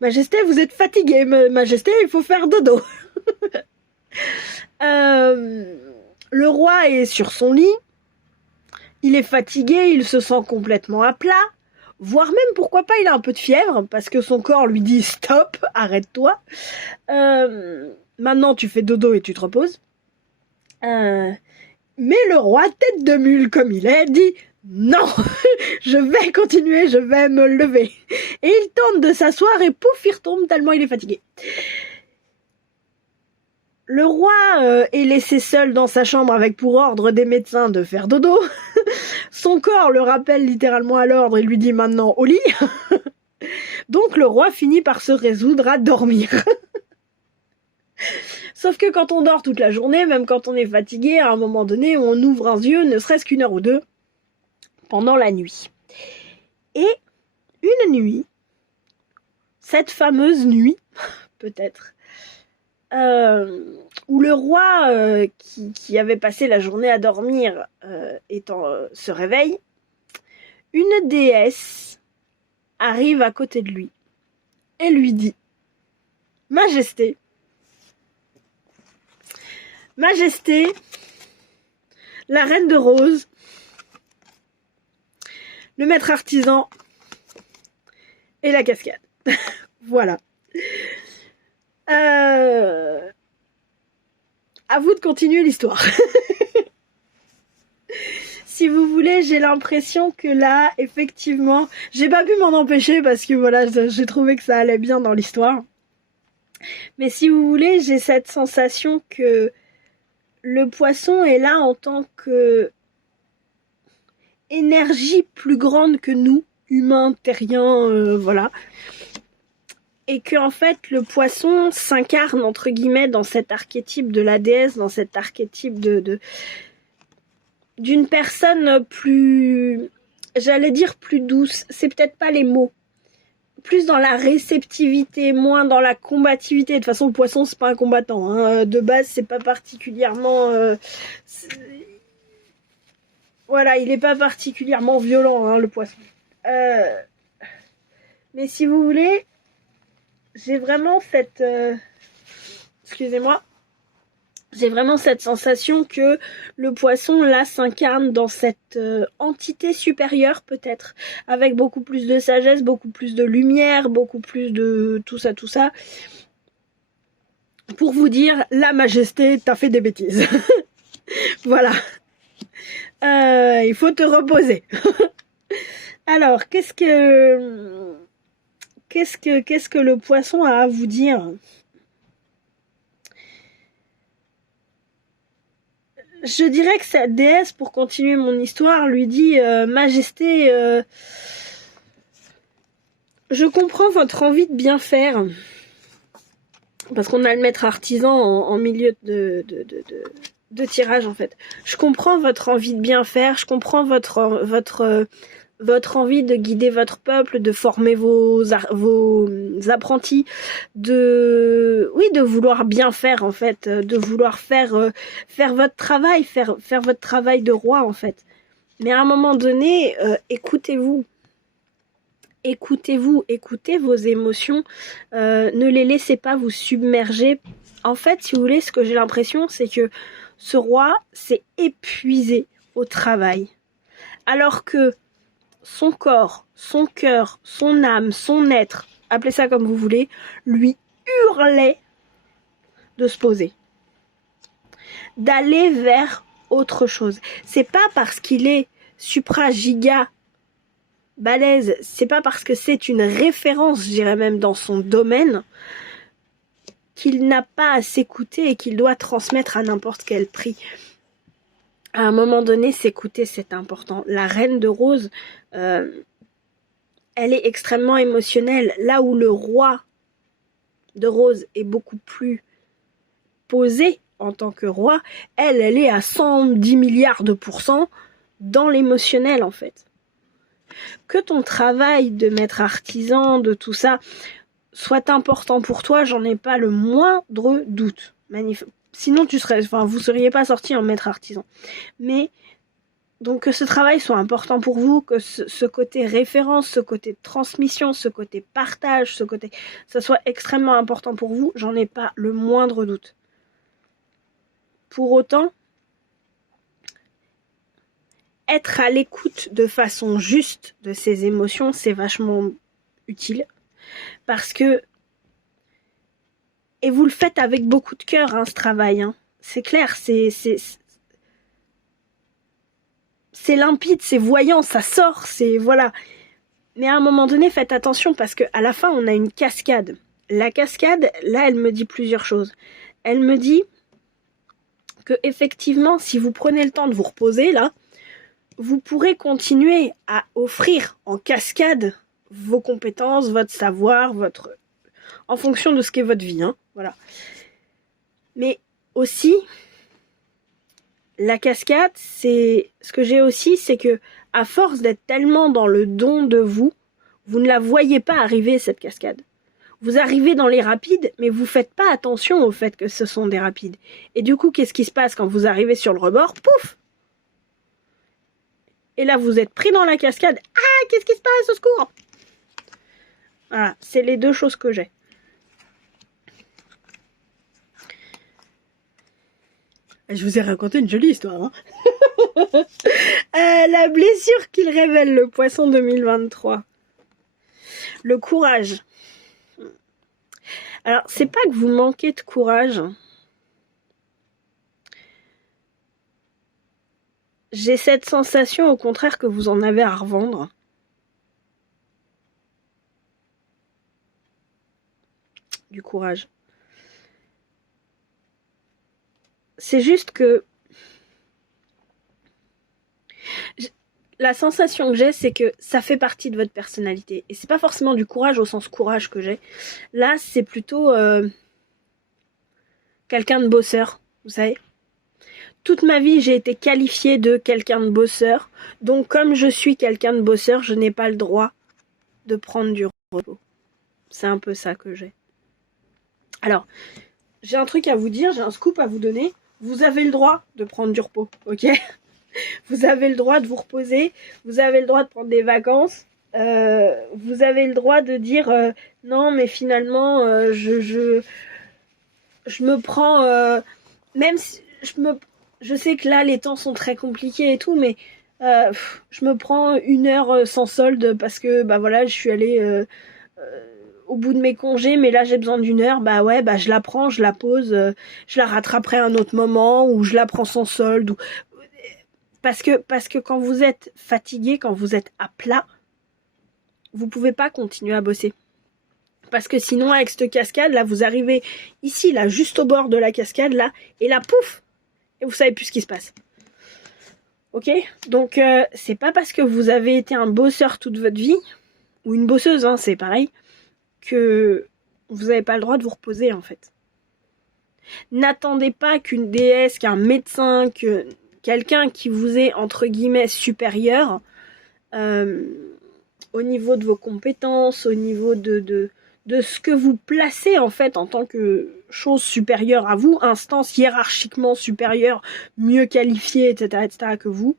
Majesté, vous êtes fatigué. Majesté, il faut faire dodo. Le roi est sur son lit. Il est fatigué, il se sent complètement à plat. Voire même, pourquoi pas, il a un peu de fièvre, parce que son corps lui dit « Stop, arrête-toi. Maintenant, tu fais dodo et tu te reposes. » Mais le roi, tête de mule comme il est, dit « Non, je vais continuer, je vais me lever. » Et il tente de s'asseoir et pouf, il retombe tellement il est fatigué. Le roi est laissé seul dans sa chambre avec pour ordre des médecins de faire dodo. Son corps le rappelle littéralement à l'ordre et lui dit maintenant au lit. Donc le roi finit par se résoudre à dormir. Sauf que quand on dort toute la journée, même quand on est fatigué, à un moment donné, on ouvre un yeux, ne serait-ce qu'une heure ou deux, pendant la nuit. Et une nuit, cette fameuse nuit, peut-être, où le roi qui avait passé la journée à dormir se réveille, une déesse arrive à côté de lui et lui dit « Majesté, Majesté, la reine de rose, le maître artisan et la cascade. » Voilà. À vous de continuer l'histoire. Si vous voulez, j'ai l'impression que là, effectivement, j'ai pas pu m'en empêcher parce que voilà, j'ai trouvé que ça allait bien dans l'histoire. Mais si vous voulez, j'ai cette sensation que le poisson est là en tant que énergie plus grande que nous, humains, terriens, voilà. Et que en fait le poisson s'incarne entre guillemets dans cet archétype de la déesse, dans cet archétype d'une personne plus j'allais dire plus douce, c'est peut-être pas les mots. Plus dans la réceptivité, moins dans la combativité. De toute façon, le poisson, c'est pas un combattant. Hein. De base, c'est pas particulièrement... Voilà, il est pas particulièrement violent, hein, le poisson. Mais si vous voulez, j'ai vraiment cette... Excusez-moi. J'ai vraiment cette sensation que le poisson, là, s'incarne dans cette entité supérieure, peut-être, avec beaucoup plus de sagesse, beaucoup plus de lumière, beaucoup plus de tout ça, pour vous dire, la majesté, t'as fait des bêtises. Voilà. Il faut te reposer. Alors, qu'est-ce que le poisson a à vous dire ? Je dirais que sa déesse, pour continuer mon histoire, lui dit Majesté, je comprends votre envie de bien faire. Parce qu'on a le maître artisan en milieu de tirage, en fait. Je comprends votre envie de bien faire, je comprends votre envie de guider votre peuple, de former vos apprentis, de vouloir bien faire, en fait, de vouloir faire votre travail, faire votre travail de roi, en fait. Mais à un moment donné, écoutez-vous, écoutez vos émotions, ne les laissez pas vous submerger. En fait, si vous voulez, ce que j'ai l'impression, c'est que ce roi s'est épuisé au travail. Alors que son corps, son cœur, son âme, son être, appelez ça comme vous voulez, lui hurlait de se poser. D'aller vers autre chose. C'est pas parce qu'il est supra-giga balèze, c'est pas parce que c'est une référence, je dirais même dans son domaine, qu'il n'a pas à s'écouter et qu'il doit transmettre à n'importe quel prix. À un moment donné, s'écouter, c'est important. La reine de rose, elle est extrêmement émotionnelle. Là où le roi de rose est beaucoup plus posé en tant que roi, elle est à 110 milliards de % dans l'émotionnel, en fait. Que ton travail de maître artisan, de tout ça, soit important pour toi, j'en ai pas le moindre doute. Sinon, vous seriez pas sorti en maître artisan. Mais donc que ce travail soit important pour vous, que ce côté référence, ce côté transmission, ce côté partage, ça soit extrêmement important pour vous, j'en ai pas le moindre doute. Pour autant, être à l'écoute de façon juste de ses émotions, c'est vachement utile. Parce que... Et vous le faites avec beaucoup de cœur, hein, ce travail. Hein. C'est clair, c'est limpide, c'est voyant, ça sort, c'est... Voilà. Mais à un moment donné, faites attention parce qu'à la fin, on a une cascade. La cascade, là, elle me dit plusieurs choses. Elle me dit que effectivement, si vous prenez le temps de vous reposer, là, vous pourrez continuer à offrir en cascade vos compétences, votre savoir, en fonction de ce qu'est votre vie, hein, voilà. Mais aussi, la cascade, c'est ce que j'ai aussi, c'est que à force d'être tellement dans le don de vous, vous ne la voyez pas arriver, cette cascade. Vous arrivez dans les rapides, mais vous faites pas attention au fait que ce sont des rapides. Et du coup, qu'est-ce qui se passe quand vous arrivez sur le rebord? Pouf! Et là, vous êtes pris dans la cascade. Ah, qu'est-ce qui se passe? Au secours! Voilà, c'est les deux choses que j'ai. Je vous ai raconté une jolie histoire. Hein. La blessure qu'il révèle, le poisson 2023. Le courage. Alors, c'est pas que vous manquez de courage. J'ai cette sensation, au contraire, que vous en avez à revendre. Du courage. C'est juste que... La sensation que j'ai, c'est que ça fait partie de votre personnalité. Et c'est pas forcément du courage au sens courage que j'ai. Là, c'est plutôt quelqu'un de bosseur, vous savez. toute ma vie, j'ai été qualifiée de quelqu'un de bosseur. Donc, comme je suis quelqu'un de bosseur, je n'ai pas le droit de prendre du repos. C'est un peu ça que j'ai. Alors, j'ai un truc à vous dire, j'ai un scoop à vous donner. Vous avez le droit de prendre du repos, ok? Vous avez le droit de vous reposer. Vous avez le droit de prendre des vacances. Vous avez le droit de dire non, mais finalement, je me prends... même si je sais que là, les temps sont très compliqués et tout, mais je me prends 1 heure sans solde parce que, bah voilà, je suis allée au bout de mes congés, mais là, j'ai besoin d'1 heure. Bah ouais, bah je la prends, je la pose, je la rattraperai à un autre moment, ou je la prends sans solde. Parce que quand vous êtes fatigué, quand vous êtes à plat, vous pouvez pas continuer à bosser. Parce que sinon, avec cette cascade, là, vous arrivez ici, là, juste au bord de la cascade, là, et là, pouf, et vous savez plus ce qui se passe. Ok? Donc, c'est pas parce que vous avez été un bosseur toute votre vie, ou une bosseuse, hein, c'est pareil, que vous n'avez pas le droit de vous reposer, en fait. N'attendez pas qu'une déesse, qu'un médecin, que quelqu'un qui vous est, entre guillemets, supérieur, au niveau de vos compétences, au niveau de ce que vous placez en fait en tant que chose supérieure à vous, instance hiérarchiquement supérieure, mieux qualifiée, etc. que vous.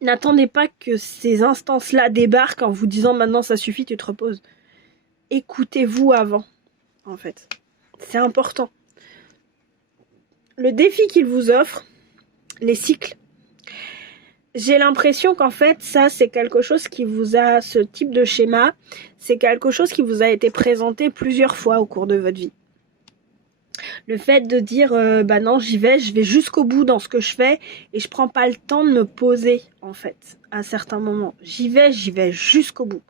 N'attendez pas que ces instances-là débarquent en vous disant maintenant ça suffit, tu te reposes. Écoutez-vous avant, en fait. C'est important. Le défi qu'il vous offre, les cycles, j'ai l'impression qu'en fait, ça, c'est quelque chose qui vous a, ce type de schéma, c'est quelque chose qui vous a été présenté plusieurs fois au cours de votre vie. Le fait de dire, bah non, je vais jusqu'au bout dans ce que je fais et je prends pas le temps de me poser, en fait, à certains moments. J'y vais jusqu'au bout.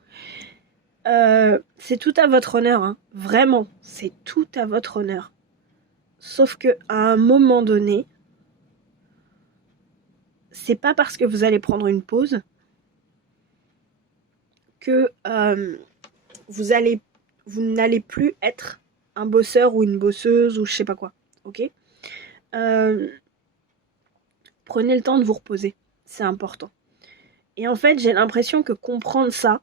C'est tout à votre honneur, hein. Vraiment, c'est tout à votre honneur. Sauf que à un moment donné, c'est pas parce que vous allez prendre une pause que vous n'allez plus être un bosseur ou une bosseuse ou je sais pas quoi, ok? Prenez le temps de vous reposer, c'est important. Et en fait, j'ai l'impression que comprendre ça,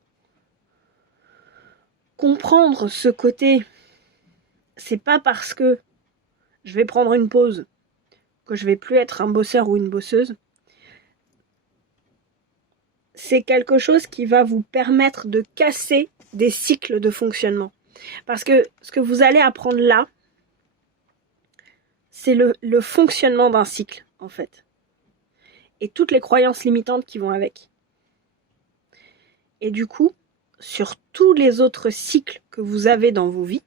comprendre ce côté, c'est pas parce que je vais prendre une pause que je vais plus être un bosseur ou une bosseuse. C'est quelque chose qui va vous permettre de casser des cycles de fonctionnement. Parce que ce que vous allez apprendre là, c'est le fonctionnement d'un cycle, en fait. Et toutes les croyances limitantes qui vont avec. Et du coup, sur tous les autres cycles que vous avez dans vos vies,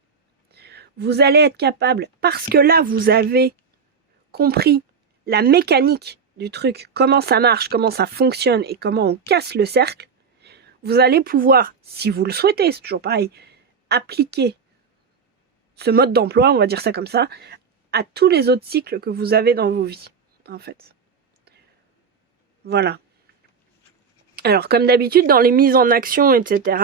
vous allez être capable, parce que là, vous avez compris la mécanique du truc, comment ça marche, comment ça fonctionne et comment on casse le cercle, vous allez pouvoir, si vous le souhaitez, c'est toujours pareil, appliquer ce mode d'emploi, on va dire ça comme ça, à tous les autres cycles que vous avez dans vos vies, en fait. Voilà. Alors, comme d'habitude, dans les mises en action, etc.,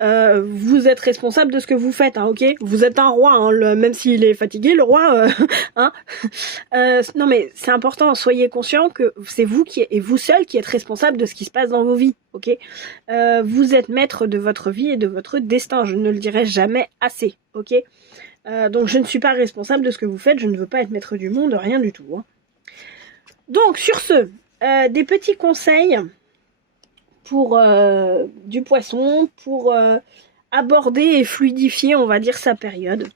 vous êtes responsable de ce que vous faites, hein, ok? Vous êtes un roi, hein, même s'il est fatigué, le roi, hein. Non, mais c'est important, soyez conscient que c'est vous et vous seul qui êtes responsable de ce qui se passe dans vos vies, ok? Vous êtes maître de votre vie et de votre destin, je ne le dirai jamais assez, ok? Donc, je ne suis pas responsable de ce que vous faites, je ne veux pas être maître du monde, rien du tout, hein. Donc, sur ce, des petits conseils pour du poisson, pour aborder et fluidifier, on va dire, sa période.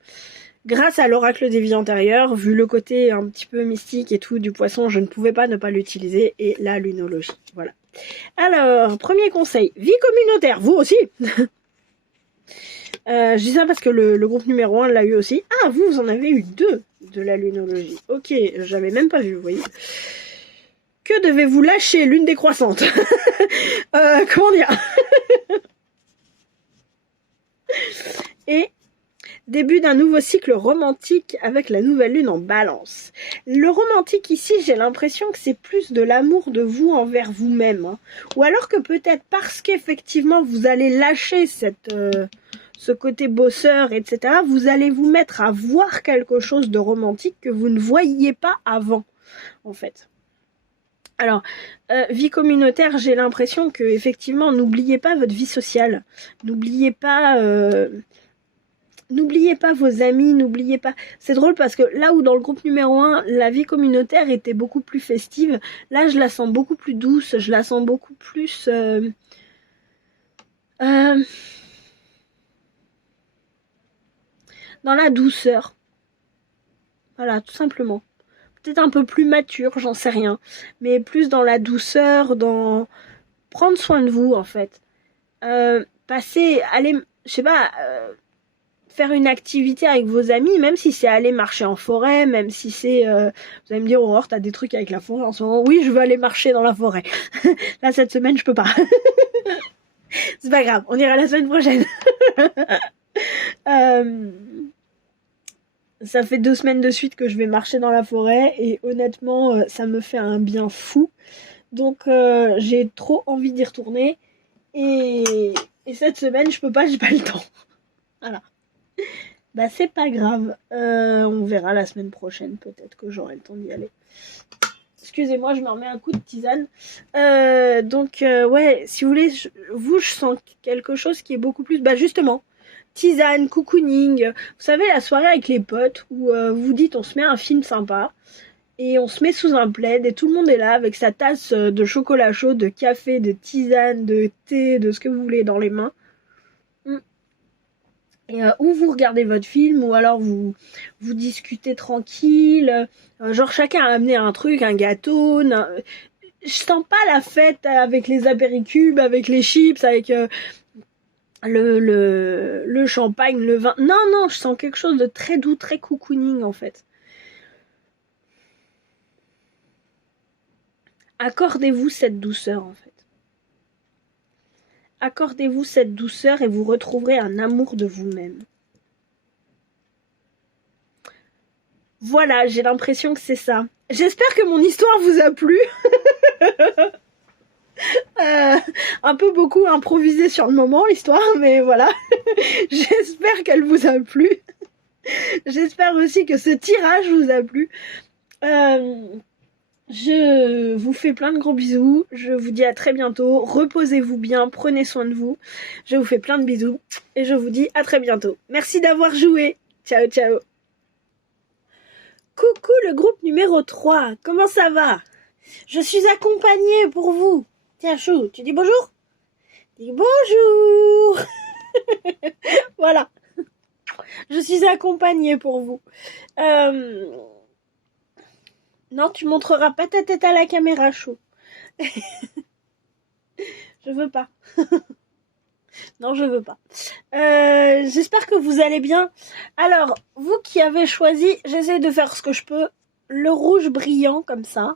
Grâce à l'oracle des vies antérieures, vu le côté un petit peu mystique et tout du poisson, je ne pouvais pas ne pas l'utiliser, et la lunologie, voilà. Alors, premier conseil, vie communautaire, vous aussi. Je dis ça parce que le groupe numéro 1 l'a eu aussi. Ah, vous en avez eu 2 de la lunologie. Ok, j'avais même pas vu, vous voyez. Que devez-vous lâcher, lune décroissante? Comment dire? Et début d'un nouveau cycle romantique avec la nouvelle lune en balance. Le romantique ici, j'ai l'impression que c'est plus de l'amour de vous envers vous-même. Hein. Ou alors que peut-être parce qu'effectivement vous allez lâcher ce côté bosseur, etc., vous allez vous mettre à voir quelque chose de romantique que vous ne voyiez pas avant, en fait. Alors, vie communautaire, j'ai l'impression que, effectivement, n'oubliez pas votre vie sociale. N'oubliez pas vos amis, n'oubliez pas... C'est drôle parce que là où dans le groupe numéro 1, la vie communautaire était beaucoup plus festive, là je la sens beaucoup plus douce, je la sens beaucoup plus... dans la douceur. Voilà, tout simplement. Peut-être un peu plus mature, j'en sais rien. Mais plus dans la douceur, dans... Prendre soin de vous, en fait. Aller, je sais pas... faire une activité avec vos amis, même si c'est aller marcher en forêt, même si c'est... vous allez me dire, Aurore, t'as des trucs avec la forêt en ce moment. Oui, je veux aller marcher dans la forêt. Là, cette semaine, je peux pas. C'est pas grave, on ira la semaine prochaine. Ça fait 2 semaines de suite que je vais marcher dans la forêt et honnêtement, ça me fait un bien fou. Donc, j'ai trop envie d'y retourner. Et cette semaine, je peux pas, j'ai pas le temps. Voilà. Bah c'est pas grave, on verra la semaine prochaine, peut-être que j'aurai le temps d'y aller. Excusez-moi, je me remets un coup de tisane. Ouais, si vous voulez, je sens quelque chose qui est beaucoup plus... Bah justement, tisane, cocooning, vous savez, la soirée avec les potes, où vous dites on se met un film sympa, et on se met sous un plaid, et tout le monde est là avec sa tasse de chocolat chaud, de café, de tisane, de thé, de ce que vous voulez dans les mains. Et ou vous regardez votre film, ou alors vous discutez tranquille. Genre chacun a amené un truc, un gâteau. Je sens pas la fête avec les apéricubes, avec les chips, avec le champagne, le vin. Non, non, je sens quelque chose de très doux, très cocooning en fait. Accordez-vous cette douceur en fait. Accordez-vous cette douceur et vous retrouverez un amour de vous-même. Voilà, j'ai l'impression que c'est ça. J'espère que mon histoire vous a plu. Un peu beaucoup improvisé sur le moment l'histoire, mais voilà. J'espère qu'elle vous a plu. J'espère aussi que ce tirage vous a plu. Je vous fais plein de gros bisous. Je vous dis à très bientôt. Reposez-vous bien, prenez soin de vous. Je vous fais plein de bisous et je vous dis à très bientôt. Merci d'avoir joué. Ciao, ciao. Coucou le groupe numéro 3. Comment ça va? Je suis accompagnée pour vous. Tiens, Chou, tu dis bonjour? Dis bonjour. Voilà. Je suis accompagnée pour vous. Non, tu montreras pas ta tête à la caméra, Chou. Je veux pas. Non, je veux pas. J'espère que vous allez bien. Alors, vous qui avez choisi, j'essaie de faire ce que je peux, le rouge brillant comme ça.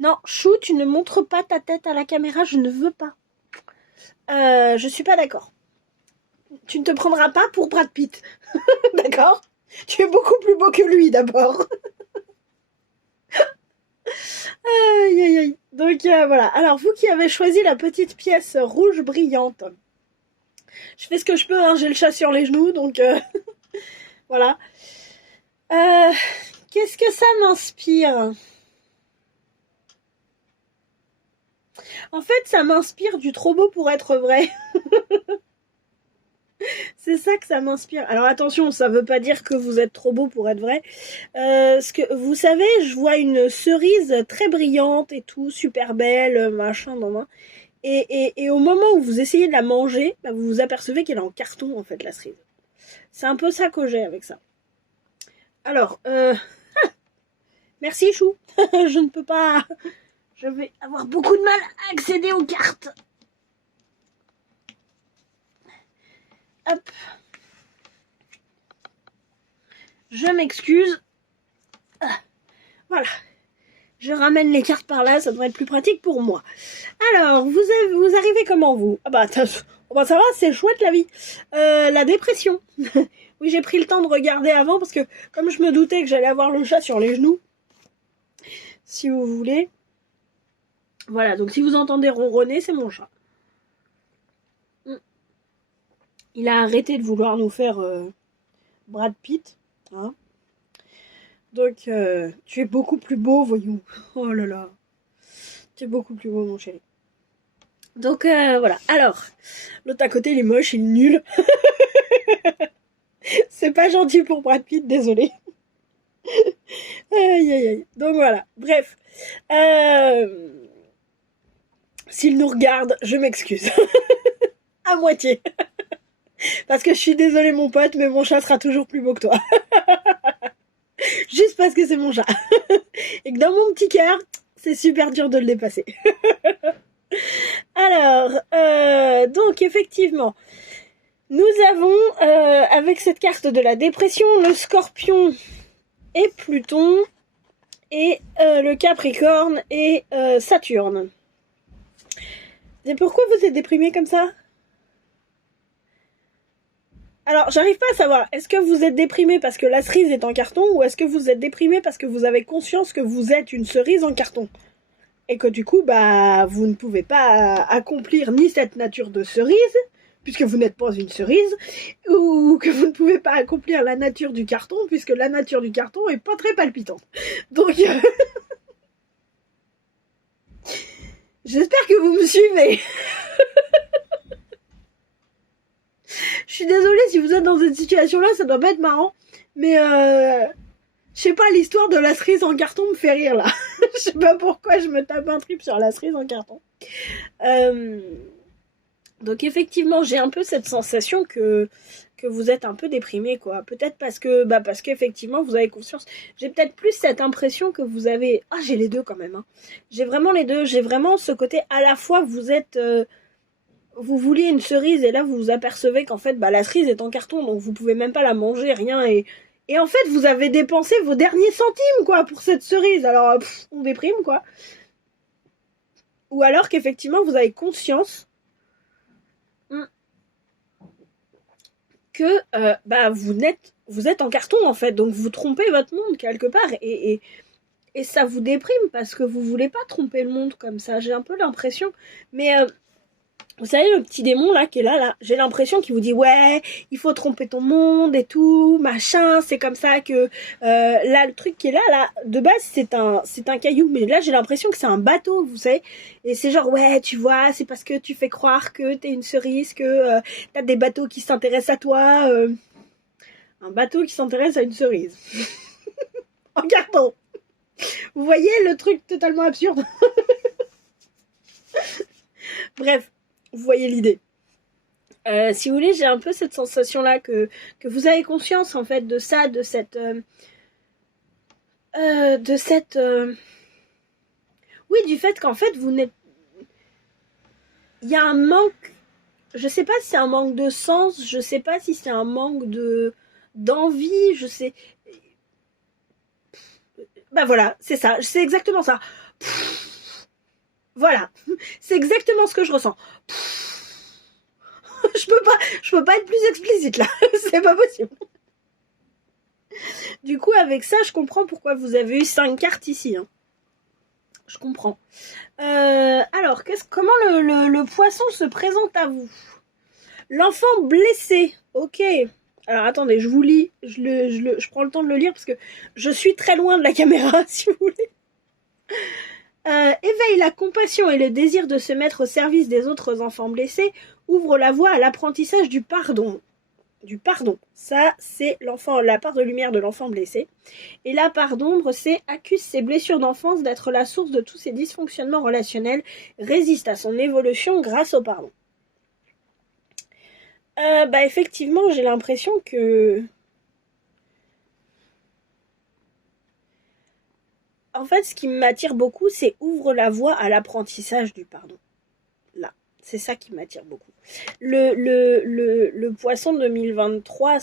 Non, Chou, tu ne montres pas ta tête à la caméra, je ne veux pas. Je suis pas d'accord. Tu ne te prendras pas pour Brad Pitt. D'accord? Tu es beaucoup plus beau que lui, d'abord. Aïe, aïe, aïe. Donc, voilà. Alors, vous qui avez choisi la petite pièce rouge brillante, je fais ce que je peux, hein. J'ai le chat sur les genoux, donc voilà. Qu'est-ce que ça m'inspire? En fait, ça m'inspire du trop beau pour être vrai. C'est ça que ça m'inspire. Alors attention, ça veut pas dire que vous êtes trop beau pour être vrai. Ce que vous savez, je vois une cerise très brillante et tout, super belle, machin, maman. Et au moment où vous essayez de la manger, bah, vous vous apercevez qu'elle est en carton en fait, la cerise. C'est un peu ça que j'ai avec ça. Alors, merci Chou. Je ne peux pas. Je vais avoir beaucoup de mal à accéder aux cartes. Hop. Je m'excuse. Voilà. Je ramène les cartes par là, ça devrait être plus pratique pour moi. Alors, vous arrivez comment vous? Ah bah, ça va, c'est chouette la vie. La dépression. Oui, j'ai pris le temps de regarder avant parce que comme je me doutais que j'allais avoir le chat sur les genoux, si vous voulez. Voilà, donc si vous entendez ronronner, c'est mon chat. Il a arrêté de vouloir nous faire Brad Pitt. Hein. Donc, tu es beaucoup plus beau, voyons. Oh là là. Tu es beaucoup plus beau, mon chéri. Donc, voilà. Alors, l'autre à côté, il est moche, il est nul. C'est pas gentil pour Brad Pitt, désolé. Aïe, aïe, aïe. Donc, voilà. Bref. S'il nous regarde, je m'excuse. À moitié. Parce que je suis désolée, mon pote, mais mon chat sera toujours plus beau que toi. Juste parce que c'est mon chat. Et que dans mon petit cœur, c'est super dur de le dépasser. Alors, donc effectivement, nous avons, avec cette carte de la dépression, le Scorpion et Pluton, et le Capricorne et Saturne. Et pourquoi vous êtes déprimé comme ça ? Alors, j'arrive pas à savoir, est-ce que vous êtes déprimé parce que la cerise est en carton, ou est-ce que vous êtes déprimé parce que vous avez conscience que vous êtes une cerise en carton ? Et que du coup, bah, vous ne pouvez pas accomplir ni cette nature de cerise, puisque vous n'êtes pas une cerise, ou que vous ne pouvez pas accomplir la nature du carton, puisque la nature du carton est pas très palpitante. Donc, j'espère que vous me suivez. Je suis désolée si vous êtes dans cette situation-là, ça doit pas être marrant, mais je sais pas, l'histoire de la cerise en carton me fait rire là. Je sais pas pourquoi je me tape un trip sur la cerise en carton. Donc effectivement, j'ai un peu cette sensation que vous êtes un peu déprimé, quoi. Peut-être parce qu'effectivement, vous avez conscience. J'ai peut-être plus cette impression que vous avez... Ah, j'ai les deux quand même. Hein. J'ai vraiment les deux. J'ai vraiment ce côté, à la fois, vous êtes... vous vouliez une cerise et là, vous vous apercevez qu'en fait, la cerise est en carton, donc vous pouvez même pas la manger, rien. Et en fait, vous avez dépensé vos derniers centimes, quoi, pour cette cerise. Alors, on déprime, quoi. Ou alors qu'effectivement, vous avez conscience que vous êtes en carton, en fait. Donc, vous trompez votre monde, quelque part. Et ça vous déprime, parce que vous voulez pas tromper le monde comme ça. J'ai un peu l'impression. Mais... vous savez, le petit démon, là, qui est là, j'ai l'impression qu'il vous dit, ouais, il faut tromper ton monde et tout, machin, c'est comme ça que, là, le truc qui est là, de base, c'est un caillou, mais là, j'ai l'impression que c'est un bateau, vous savez, et c'est genre, ouais, tu vois, c'est parce que tu fais croire que t'es une cerise, que t'as des bateaux qui s'intéressent à toi, un bateau qui s'intéresse à une cerise. En carton. Vous voyez le truc totalement absurde. Bref. Vous voyez l'idée. Si vous voulez, j'ai un peu cette sensation-là que vous avez conscience, en fait, de ça, de cette... Oui, du fait qu'en fait, vous n'êtes... Il y a un manque... Je sais pas si c'est un manque de sens, je sais pas si c'est un manque d'envie, je sais... Bah voilà, c'est ça, c'est exactement ça. Voilà, c'est exactement ce que je ressens. Je peux pas être plus explicite là, c'est pas possible. Du coup, avec ça, je comprends pourquoi vous avez eu 5 cartes ici. Hein. Je comprends. Alors, comment le poisson se présente à vous ? L'enfant blessé. Ok. Alors, attendez, je vous lis. Je prends le temps de le lire parce que je suis très loin de la caméra, si vous voulez. Éveille la compassion et le désir de se mettre au service des autres enfants blessés, ouvre la voie à l'apprentissage du pardon. Ça, c'est la part de lumière de l'enfant blessé. Et la part d'ombre, c'est accuse ses blessures d'enfance d'être la source de tous ses dysfonctionnements relationnels, résiste à son évolution grâce au pardon. Effectivement, j'ai l'impression que... En fait, ce qui m'attire beaucoup, c'est ouvre la voie à l'apprentissage du pardon. Là, c'est ça qui m'attire beaucoup. Le poisson 2023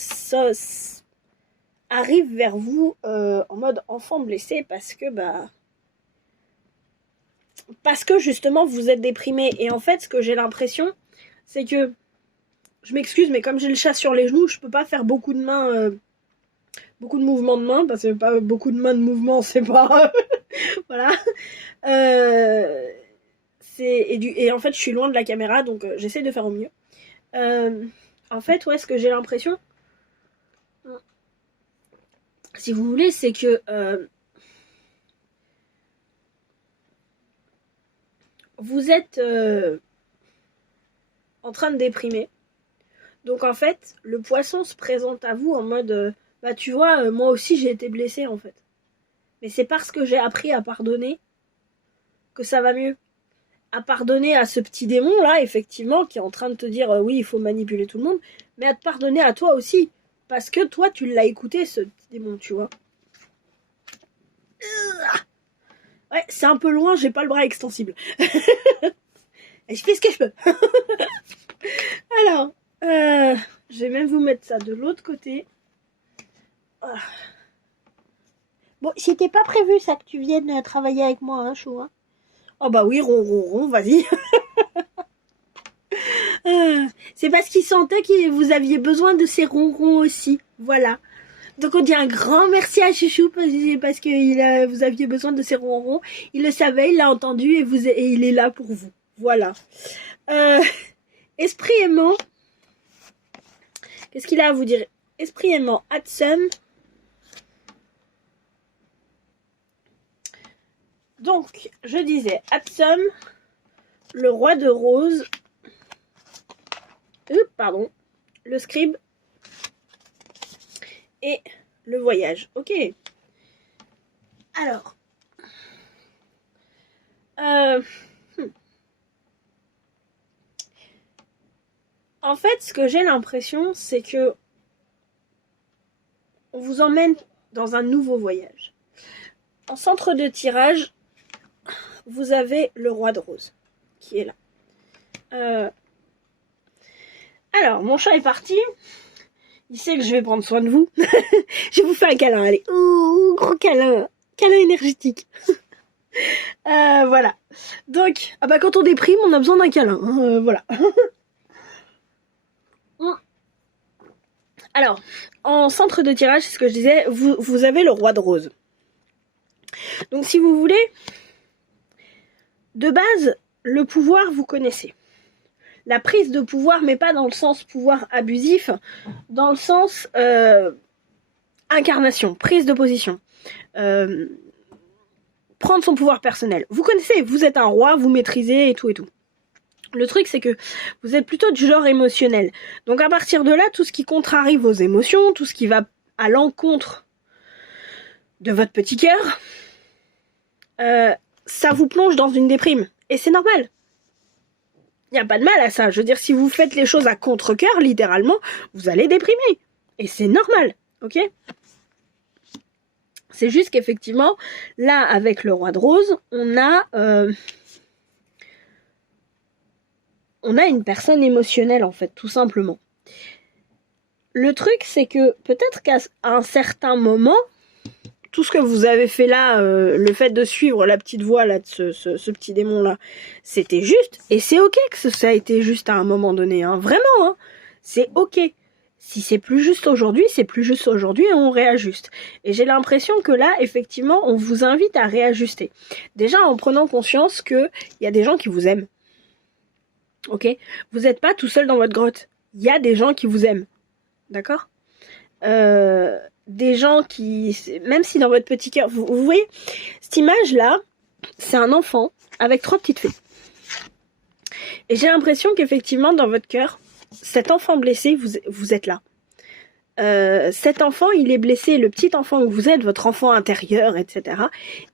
arrive vers vous en mode enfant blessé parce que justement vous êtes déprimé. Et en fait, ce que j'ai l'impression, c'est que je m'excuse, mais comme j'ai le chat sur les genoux, je peux pas faire beaucoup de mains. Beaucoup de mouvements de main, parce que pas beaucoup de mains de mouvement, c'est pas... voilà. Et en fait, je suis loin de la caméra, donc j'essaie de faire au mieux. En fait, ouais, ce que j'ai l'impression, si vous voulez, c'est que vous êtes en train de déprimer. Donc en fait, le poisson se présente à vous en mode bah tu vois, moi aussi j'ai été blessée en fait. Mais c'est parce que j'ai appris à pardonner que ça va mieux. À pardonner à ce petit démon là, effectivement, qui est en train de te dire oui, il faut manipuler tout le monde, mais à te pardonner à toi aussi. Parce que toi, tu l'as écouté, ce petit démon, tu vois. Ouais, c'est un peu loin, j'ai pas le bras extensible. Et je fais ce que je peux. Alors, je vais même vous mettre ça de l'autre côté. Bon, c'était pas prévu ça que tu viennes travailler avec moi, hein, chou. Hein. Oh bah oui, rond, vas-y. C'est parce qu'il sentait que vous aviez besoin de ces ronrons aussi. Voilà. Donc on dit un grand merci à Chouchou parce que vous aviez besoin de ces ronrons. Il le savait, il l'a entendu et il est là pour vous. Voilà. Esprit aimant. Qu'est-ce qu'il a à vous dire? Esprit aimant, Hatsum. Donc, je disais, Hatsum, le roi de rose. Pardon. Le scribe. Et le voyage. Ok. Alors. En fait, ce que j'ai l'impression, c'est que on vous emmène dans un nouveau voyage. En centre de tirage, vous avez le roi de rose qui est là. Alors, mon chat est parti. Il sait que je vais prendre soin de vous. Je vais vous faire un câlin, allez. Ouh, gros câlin. Câlin énergétique. Voilà. Donc, quand on déprime, on a besoin d'un câlin. Voilà. Alors, en centre de tirage, c'est ce que je disais, vous avez le roi de rose. Donc, si vous voulez, de base, le pouvoir, vous connaissez. La prise de pouvoir, mais pas dans le sens pouvoir abusif, dans le sens incarnation, prise de position. Prendre son pouvoir personnel. Vous connaissez, vous êtes un roi, vous maîtrisez et tout et tout. Le truc, c'est que vous êtes plutôt du genre émotionnel. Donc à partir de là, tout ce qui contrarie vos émotions, tout ce qui va à l'encontre de votre petit cœur, ça vous plonge dans une déprime. Et c'est normal. Il n'y a pas de mal à ça. Je veux dire, si vous faites les choses à contre-cœur, littéralement, vous allez déprimer. Et c'est normal, ok ? C'est juste qu'effectivement, là, avec le roi de rose, on a une personne émotionnelle, en fait, tout simplement. Le truc, c'est que peut-être qu'à un certain moment, tout ce que vous avez fait là, le fait de suivre la petite voix là de ce petit démon là, c'était juste. Et c'est ok que ça a été juste à un moment donné, hein, vraiment, hein, c'est ok. Si c'est plus juste aujourd'hui, c'est plus juste aujourd'hui et on réajuste. Et j'ai l'impression que là, effectivement, on vous invite à réajuster. Déjà en prenant conscience qu'il y a des gens qui vous aiment. Ok ? Vous n'êtes pas tout seul dans votre grotte. Il y a des gens qui vous aiment. D'accord ? Des gens qui... Même si dans votre petit cœur... Vous voyez, cette image-là, c'est un enfant avec 3 petites fées. Et j'ai l'impression qu'effectivement, dans votre cœur, cet enfant blessé, vous êtes là. Cet enfant, il est blessé. Le petit enfant que vous êtes, votre enfant intérieur, etc.,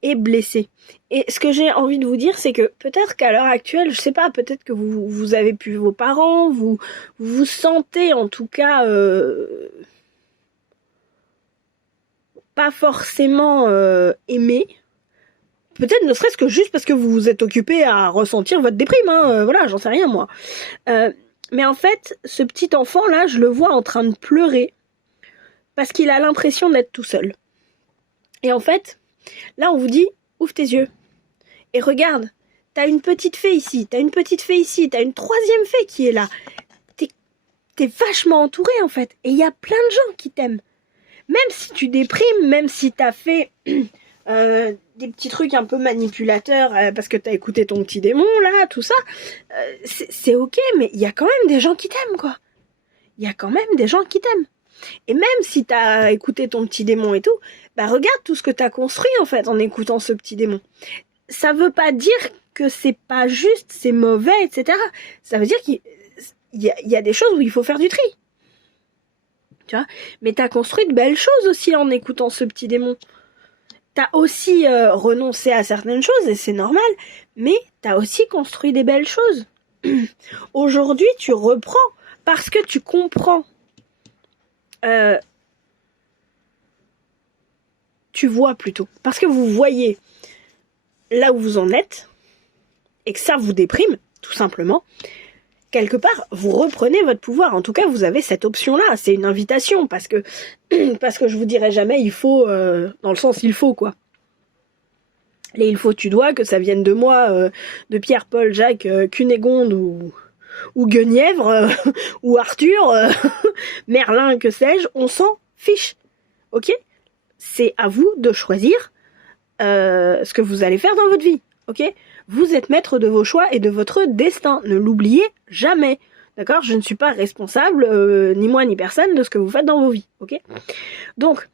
est blessé. Et ce que j'ai envie de vous dire, c'est que peut-être qu'à l'heure actuelle, je sais pas, peut-être que vous avez pu vos parents, vous sentez en tout cas pas forcément aimé. Peut-être ne serait-ce que juste parce que vous vous êtes occupé à ressentir votre déprime, hein, voilà, j'en sais rien moi. Mais en fait, ce petit enfant là, je le vois en train de pleurer parce qu'il a l'impression d'être tout seul. Et en fait, là on vous dit, ouvre tes yeux et regarde, t'as une petite fée ici, t'as une petite fée ici, t'as une 3e fée qui est là. T'es vachement entouré en fait, et il y a plein de gens qui t'aiment. Même si tu déprimes, même si t'as fait des petits trucs un peu manipulateurs parce que t'as écouté ton petit démon là, tout ça, c'est ok, mais il y a quand même des gens qui t'aiment quoi. il y a quand même des gens qui t'aiment. Et même si t'as écouté ton petit démon et tout, bah regarde tout ce que t'as construit en fait en écoutant ce petit démon. Ça veut pas dire que c'est pas juste, c'est mauvais, etc. Ça veut dire qu'il y a des choses où il faut faire du tri. Tu vois ? Mais t'as construit de belles choses aussi en écoutant ce petit démon. T'as aussi renoncé à certaines choses et c'est normal, mais t'as aussi construit des belles choses. Aujourd'hui, tu reprends parce que tu comprends. Tu vois plutôt. Parce que vous voyez là où vous en êtes et que ça vous déprime, tout simplement. Quelque part, vous reprenez votre pouvoir. En tout cas, vous avez cette option-là. C'est une invitation parce que je vous dirai jamais il faut, dans le sens il faut quoi. Les il faut tu dois, que ça vienne de moi, de Pierre, Paul, Jacques, Cunégonde ou Guenièvre, ou Arthur, Merlin, que sais-je, on s'en fiche. Ok ? C'est à vous de choisir ce que vous allez faire dans votre vie. Ok ? Vous êtes maître de vos choix et de votre destin. Ne l'oubliez jamais. D'accord ? Je ne suis pas responsable, ni moi ni personne, de ce que vous faites dans vos vies. Ok ? Donc,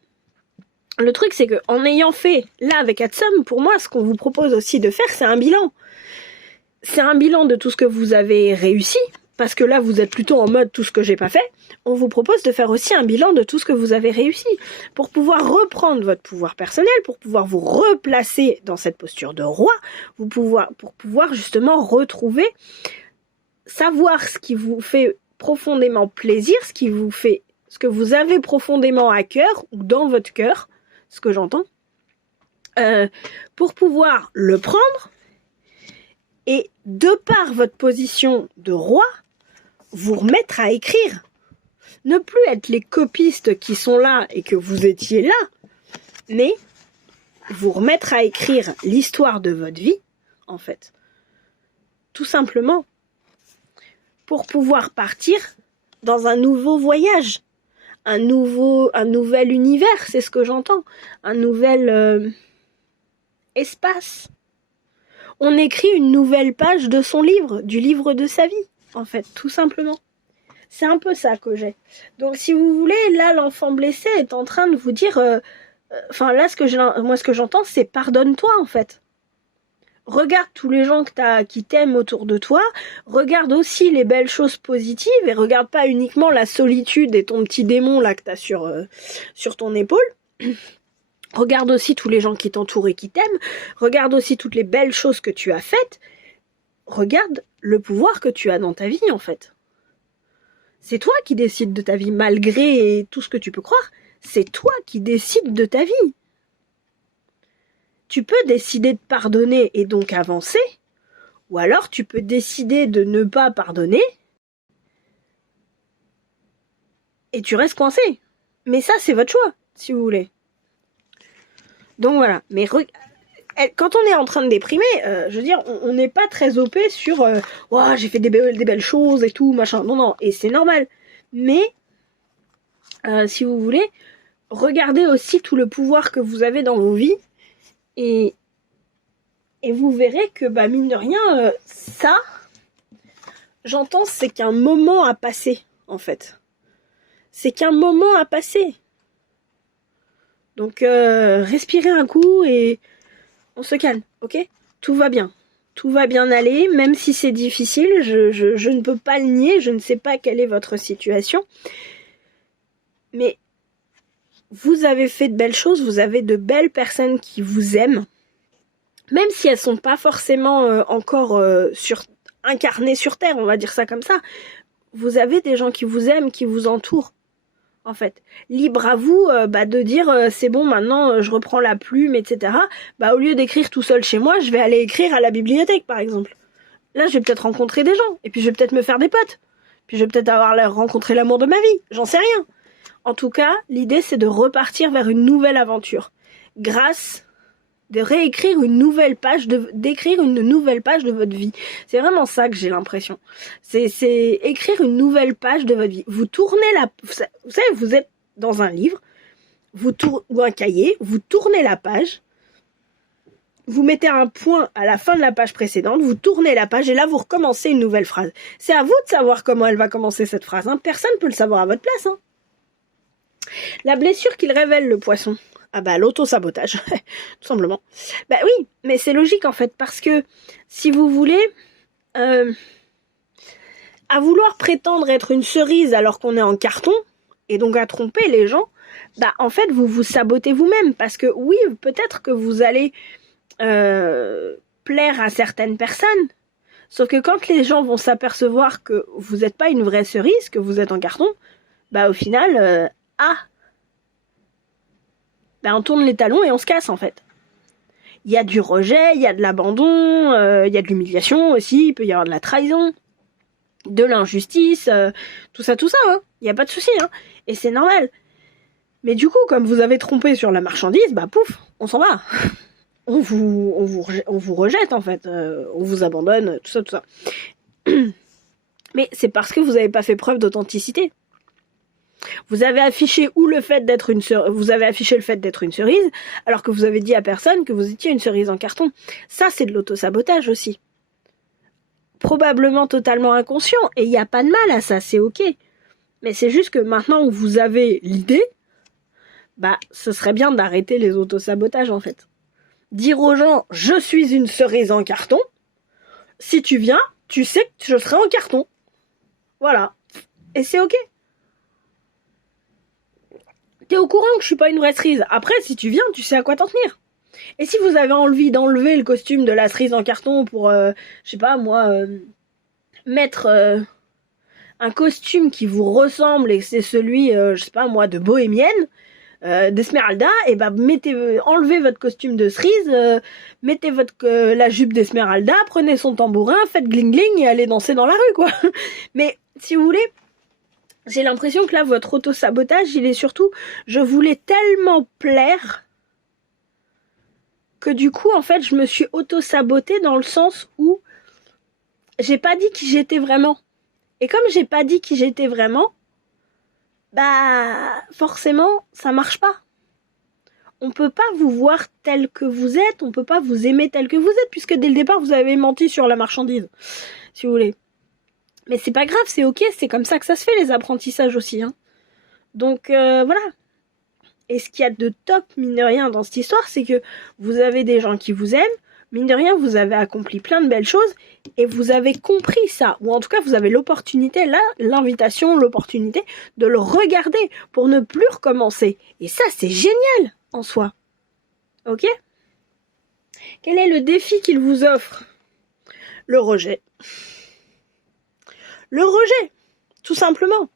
le truc, c'est que en ayant fait, là, avec Adsum, pour moi, ce qu'on vous propose aussi de faire, c'est un bilan. C'est un bilan de tout ce que vous avez réussi, parce que là, vous êtes plutôt en mode tout ce que j'ai pas fait. On vous propose de faire aussi un bilan de tout ce que vous avez réussi, pour pouvoir reprendre votre pouvoir personnel, pour pouvoir vous replacer dans cette posture de roi, pour pouvoir justement retrouver, savoir ce qui vous fait profondément plaisir, ce que vous avez profondément à cœur, ou dans votre cœur, ce que j'entends, pour pouvoir le prendre, et de par votre position de roi, vous remettre à écrire. Ne plus être les copistes qui sont là et que vous étiez là, mais vous remettre à écrire l'histoire de votre vie, en fait. Tout simplement. Pour pouvoir partir dans un nouveau voyage. Un nouvel univers, c'est ce que j'entends. Un nouvel espace. On écrit une nouvelle page de son livre, du livre de sa vie, en fait, tout simplement. C'est un peu ça que j'ai. Donc, si vous voulez, là, l'enfant blessé est en train de vous dire... là, ce que j'entends, c'est pardonne-toi, en fait. Regarde tous les gens qui t'aiment autour de toi. Regarde aussi les belles choses positives et regarde pas uniquement la solitude et ton petit démon là que t'as sur ton épaule. Regarde aussi tous les gens qui t'entourent et qui t'aiment. Regarde aussi toutes les belles choses que tu as faites. Regarde le pouvoir que tu as dans ta vie, en fait. C'est toi qui décides de ta vie, malgré tout ce que tu peux croire. C'est toi qui décides de ta vie. Tu peux décider de pardonner et donc avancer, ou alors tu peux décider de ne pas pardonner et tu restes coincé. Mais ça, c'est votre choix, si vous voulez. Donc voilà. Mais quand on est en train de déprimer, je veux dire, on n'est pas très OP sur j'ai fait des belles choses et tout, machin. Non, et c'est normal. Mais, si vous voulez, regardez aussi tout le pouvoir que vous avez dans vos vies. Et vous verrez que, mine de rien, ça, j'entends, c'est qu'un moment à passer, en fait. C'est qu'un moment à passer. Donc, respirez un coup et on se calme, ok ? Tout va bien. Tout va bien aller, même si c'est difficile, je ne peux pas le nier, je ne sais pas quelle est votre situation. Mais vous avez fait de belles choses, vous avez de belles personnes qui vous aiment. Même si elles sont pas forcément encore incarnées sur Terre, on va dire ça comme ça, vous avez des gens qui vous aiment, qui vous entourent, en fait. Libre à vous de dire c'est bon, maintenant je reprends la plume, etc. Au lieu d'écrire tout seul chez moi, je vais aller écrire à la bibliothèque, par exemple. Là, je vais peut-être rencontrer des gens, et puis je vais peut-être me faire des potes. Puis je vais peut-être rencontrer l'amour de ma vie, j'en sais rien. En tout cas, l'idée c'est de repartir vers une nouvelle aventure. De réécrire une nouvelle page, d'écrire une nouvelle page de votre vie. C'est vraiment ça que j'ai l'impression. C'est écrire une nouvelle page de votre vie. Vous tournez vous savez, vous êtes dans un livre, ou un cahier, vous tournez la page, vous mettez un point à la fin de la page précédente, vous tournez la page et là vous recommencez une nouvelle phrase. C'est à vous de savoir comment elle va commencer cette phrase. Hein. Personne ne peut le savoir à votre place. Hein. La blessure qu'il révèle le poisson. Ah bah l'auto-sabotage, tout simplement. Bah oui, mais c'est logique en fait, parce que si vous voulez, à vouloir prétendre être une cerise alors qu'on est en carton, et donc à tromper les gens, bah en fait vous vous sabotez vous-même, parce que oui, peut-être que vous allez plaire à certaines personnes, sauf que quand les gens vont s'apercevoir que vous n'êtes pas une vraie cerise, que vous êtes en carton, bah au final, on tourne les talons et on se casse en fait. Il y a du rejet, il y a de l'abandon, il y a de l'humiliation aussi, il peut y avoir de la trahison, de l'injustice, tout ça, hein. Il n'y a pas de souci, hein. Et c'est normal. Mais du coup, comme vous avez trompé sur la marchandise, bah pouf, on s'en va. On vous rejette en fait, on vous abandonne, tout ça. Mais c'est parce que vous n'avez pas fait preuve d'authenticité. Vous avez affiché le fait d'être une cerise, alors que vous avez dit à personne que vous étiez une cerise en carton. Ça, c'est de l'auto-sabotage aussi. Probablement totalement inconscient, et il n'y a pas de mal à ça, c'est ok. Mais c'est juste que maintenant que vous avez l'idée, bah, ce serait bien d'arrêter les auto-sabotages en fait. Dire aux gens, je suis une cerise en carton, si tu viens, tu sais que je serai en carton. Voilà. Et c'est ok. T'es au courant que je suis pas une vraie cerise. Après, si tu viens, tu sais à quoi t'en tenir. Et si vous avez envie d'enlever le costume de la cerise en carton pour, je sais pas moi, mettre un costume qui vous ressemble et que c'est celui, je sais pas moi, de bohémienne, d'Esmeralda, et bah enlevez votre costume de cerise, mettez la jupe d'Esmeralda, prenez son tambourin, faites gling gling et allez danser dans la rue quoi. Mais si vous voulez, j'ai l'impression que là votre auto-sabotage il est surtout je voulais tellement plaire que du coup en fait je me suis auto-sabotée dans le sens où j'ai pas dit qui j'étais vraiment. Et comme j'ai pas dit qui j'étais vraiment, bah forcément ça marche pas. On peut pas vous voir tel que vous êtes, on peut pas vous aimer tel que vous êtes, puisque dès le départ vous avez menti sur la marchandise, si vous voulez. Mais c'est pas grave, c'est ok, c'est comme ça que ça se fait les apprentissages aussi. Hein. Donc voilà. Et ce qu'il y a de top, mine de rien, dans cette histoire, c'est que vous avez des gens qui vous aiment, mine de rien, vous avez accompli plein de belles choses, et vous avez compris ça, ou en tout cas vous avez l'opportunité, là, l'invitation, l'opportunité de le regarder pour ne plus recommencer. Et ça, c'est génial en soi. Ok ? Quel est le défi qu'il vous offre ? Le rejet. Le rejet, tout simplement.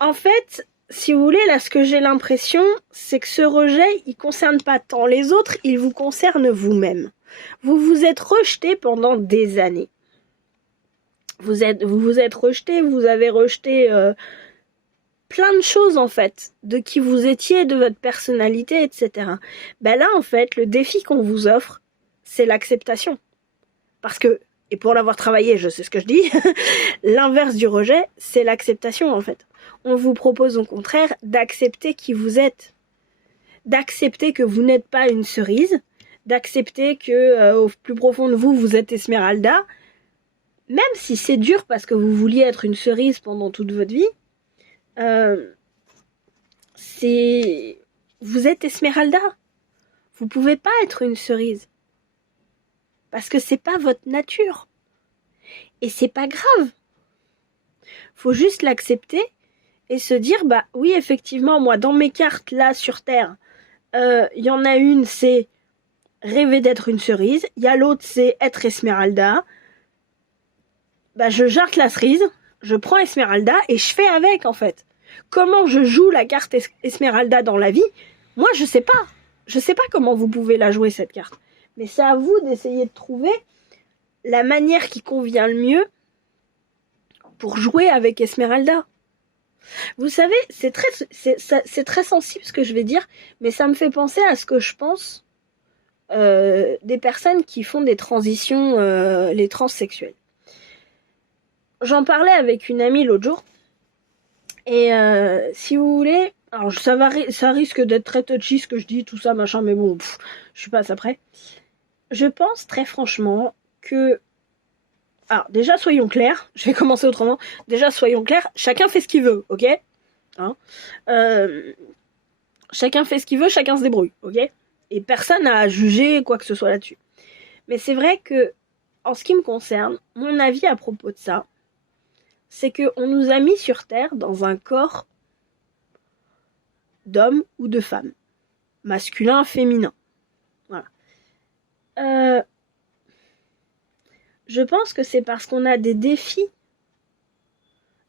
En fait, si vous voulez, là, ce que j'ai l'impression, c'est que ce rejet, il concerne pas tant les autres, il vous concerne vous-même. Vous vous êtes rejeté pendant des années. Vous vous êtes rejeté, vous avez rejeté plein de choses, en fait, de qui vous étiez, de votre personnalité, etc. Ben là, en fait, le défi qu'on vous offre, c'est l'acceptation. Parce que, et pour l'avoir travaillé, je sais ce que je dis, l'inverse du rejet, c'est l'acceptation, en fait. On vous propose au contraire d'accepter qui vous êtes, d'accepter que vous n'êtes pas une cerise, d'accepter que au plus profond de vous, vous êtes Esmeralda, même si c'est dur parce que vous vouliez être une cerise pendant toute votre vie, vous êtes Esmeralda. Vous pouvez pas être une cerise parce que c'est pas votre nature et c'est pas grave. Faut juste l'accepter. Et se dire, bah oui, effectivement, moi, dans mes cartes, là, sur Terre, y en a une, c'est rêver d'être une cerise. Il y a l'autre, c'est être Esmeralda. Bah, je jarte la cerise, je prends Esmeralda et je fais avec, en fait. Comment je joue la carte Esmeralda dans la vie, moi, je sais pas. Je sais pas comment vous pouvez la jouer, cette carte. Mais c'est à vous d'essayer de trouver la manière qui convient le mieux pour jouer avec Esmeralda. Vous savez, c'est très sensible ce que je vais dire, mais ça me fait penser à ce que je pense des personnes qui font des transitions, les transsexuels. J'en parlais avec une amie l'autre jour, et si vous voulez, Alors ça risque d'être très touchy ce que je dis, tout ça, machin, mais bon, je suis pas après. Je pense très franchement que... Alors déjà, soyons clairs, je vais commencer autrement. Déjà, soyons clairs, chacun fait ce qu'il veut, ok, hein, chacun fait ce qu'il veut, chacun se débrouille, ok. Et personne n'a à juger quoi que ce soit là-dessus. Mais c'est vrai que, en ce qui me concerne, mon avis à propos de ça, c'est qu'on nous a mis sur Terre dans un corps d'homme ou de femme. Masculin, féminin. Voilà. Je pense que c'est parce qu'on a des défis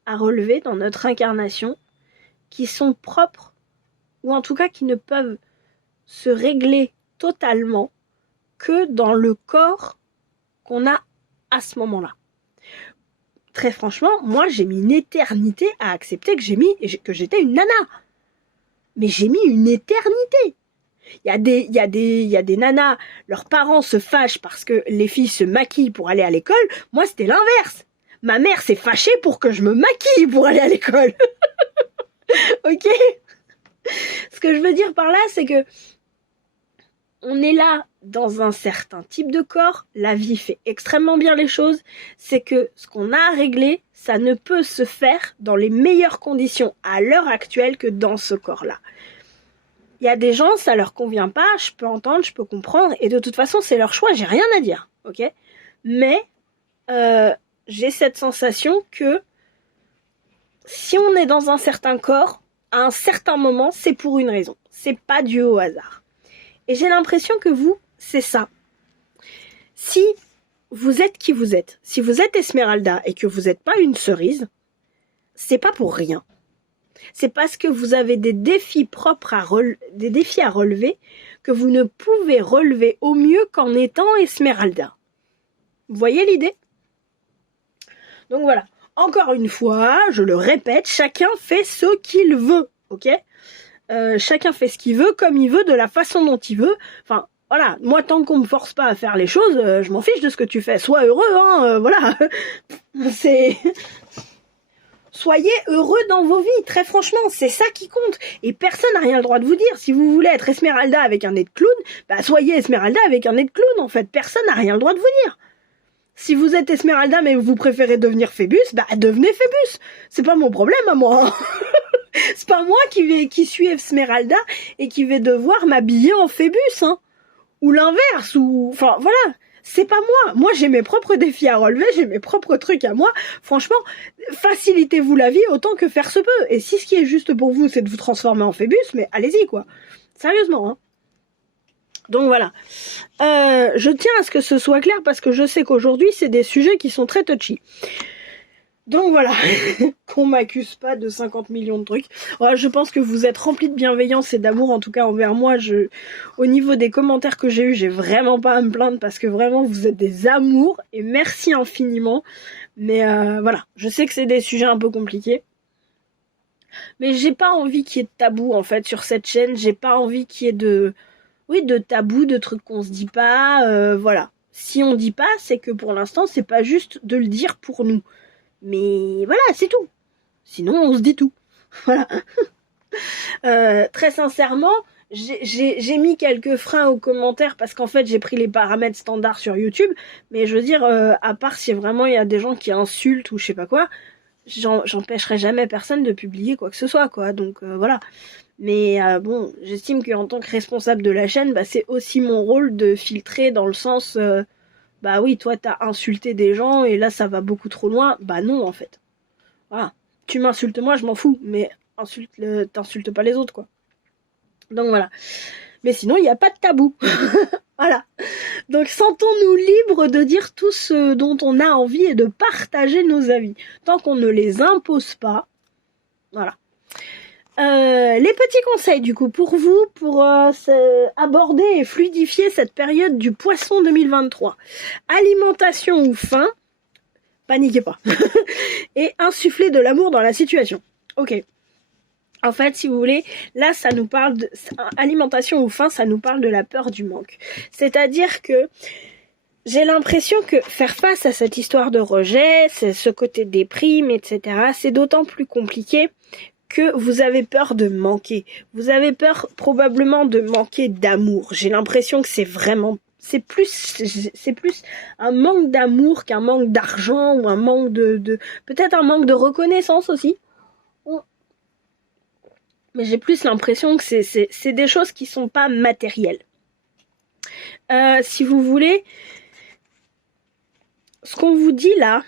à relever dans notre incarnation qui sont propres, ou en tout cas qui ne peuvent se régler totalement que dans le corps qu'on a à ce moment-là. Très franchement, moi j'ai mis une éternité à accepter que j'étais une nana. Mais j'ai mis une éternité. Il y a des nanas, leurs parents se fâchent parce que les filles se maquillent pour aller à l'école. Moi, c'était l'inverse. Ma mère s'est fâchée pour que je me maquille pour aller à l'école. Ok ? Ce que je veux dire par là, c'est que on est là dans un certain type de corps. La vie fait extrêmement bien les choses. C'est que ce qu'on a à régler, ça ne peut se faire dans les meilleures conditions à l'heure actuelle que dans ce corps-là. Il y a des gens, ça leur convient pas, je peux entendre, je peux comprendre, et de toute façon, c'est leur choix, j'ai rien à dire, ok ? Mais, j'ai cette sensation que si on est dans un certain corps, à un certain moment, c'est pour une raison. C'est pas dû au hasard. Et j'ai l'impression que vous, c'est ça. Si vous êtes qui vous êtes, si vous êtes Esmeralda et que vous n'êtes pas une cerise, c'est pas pour rien. C'est parce que vous avez des défis propres des défis à relever que vous ne pouvez relever au mieux qu'en étant Esmeralda. Vous voyez l'idée ? Donc voilà. Encore une fois, je le répète, chacun fait ce qu'il veut, ok ? Chacun fait ce qu'il veut, comme il veut, de la façon dont il veut. Enfin, voilà. Moi, tant qu'on me force pas à faire les choses, je m'en fiche de ce que tu fais. Sois heureux, hein, voilà. C'est... Soyez heureux dans vos vies, très franchement, c'est ça qui compte. Et personne n'a rien le droit de vous dire. Si vous voulez être Esmeralda avec un nez de clown, bah soyez Esmeralda avec un nez de clown, en fait. Personne n'a rien le droit de vous dire. Si vous êtes Esmeralda mais vous préférez devenir Phébus, bah devenez Phébus. C'est pas mon problème à moi. C'est pas moi qui suis Esmeralda et qui vais devoir m'habiller en Phébus, hein. Ou l'inverse, ou... Enfin, voilà. C'est pas moi. Moi, j'ai mes propres défis à relever, j'ai mes propres trucs à moi. Franchement, facilitez-vous la vie autant que faire se peut. Et si ce qui est juste pour vous, c'est de vous transformer en Phébus, mais allez-y, quoi. Sérieusement, hein. Donc voilà. Je tiens à ce que ce soit clair parce que je sais qu'aujourd'hui, c'est des sujets qui sont très touchy. Donc voilà, qu'on m'accuse pas de 50 millions de trucs. Ouais, je pense que vous êtes remplis de bienveillance et d'amour, en tout cas envers moi. Au niveau des commentaires que j'ai eus, j'ai vraiment pas à me plaindre parce que vraiment vous êtes des amours et merci infiniment. Mais voilà, je sais que c'est des sujets un peu compliqués. Mais j'ai pas envie qu'il y ait de tabou en fait sur cette chaîne. J'ai pas envie qu'il y ait de tabou, de trucs qu'on se dit pas. Voilà. Si on dit pas, c'est que pour l'instant, c'est pas juste de le dire pour nous. Mais voilà, c'est tout. Sinon, on se dit tout. Voilà. Très sincèrement, j'ai mis quelques freins aux commentaires parce qu'en fait, j'ai pris les paramètres standards sur YouTube. Mais je veux dire, à part si vraiment il y a des gens qui insultent ou je sais pas quoi, j'empêcherai jamais personne de publier quoi que ce soit, quoi. Donc voilà. Mais bon, j'estime qu'en tant que responsable de la chaîne, bah, c'est aussi mon rôle de filtrer dans le sens... bah oui, toi t'as insulté des gens et là ça va beaucoup trop loin. Bah non en fait. Voilà. Tu m'insultes moi, je m'en fous, mais t'insultes pas les autres quoi. Donc voilà. Mais sinon il n'y a pas de tabou. Voilà. Donc sentons-nous libres de dire tout ce dont on a envie et de partager nos avis. Tant qu'on ne les impose pas. Voilà. Les petits conseils du coup pour vous, pour aborder et fluidifier cette période du poisson 2023. Alimentation ou faim, paniquez pas. Et insuffler de l'amour dans la situation. Ok. En fait, si vous voulez, là ça nous parle de alimentation ou faim, ça nous parle de la peur du manque. C'est-à-dire que j'ai l'impression que faire face à cette histoire de rejet, c'est ce côté déprime, etc., c'est d'autant plus compliqué que vous avez peur de manquer. Vous avez peur probablement de manquer d'amour. J'ai l'impression que c'est plus un manque d'amour qu'un manque d'argent ou un manque peut-être un manque de reconnaissance aussi. Mais j'ai plus l'impression que c'est des choses qui sont pas matérielles. Si vous voulez, ce qu'on vous dit là,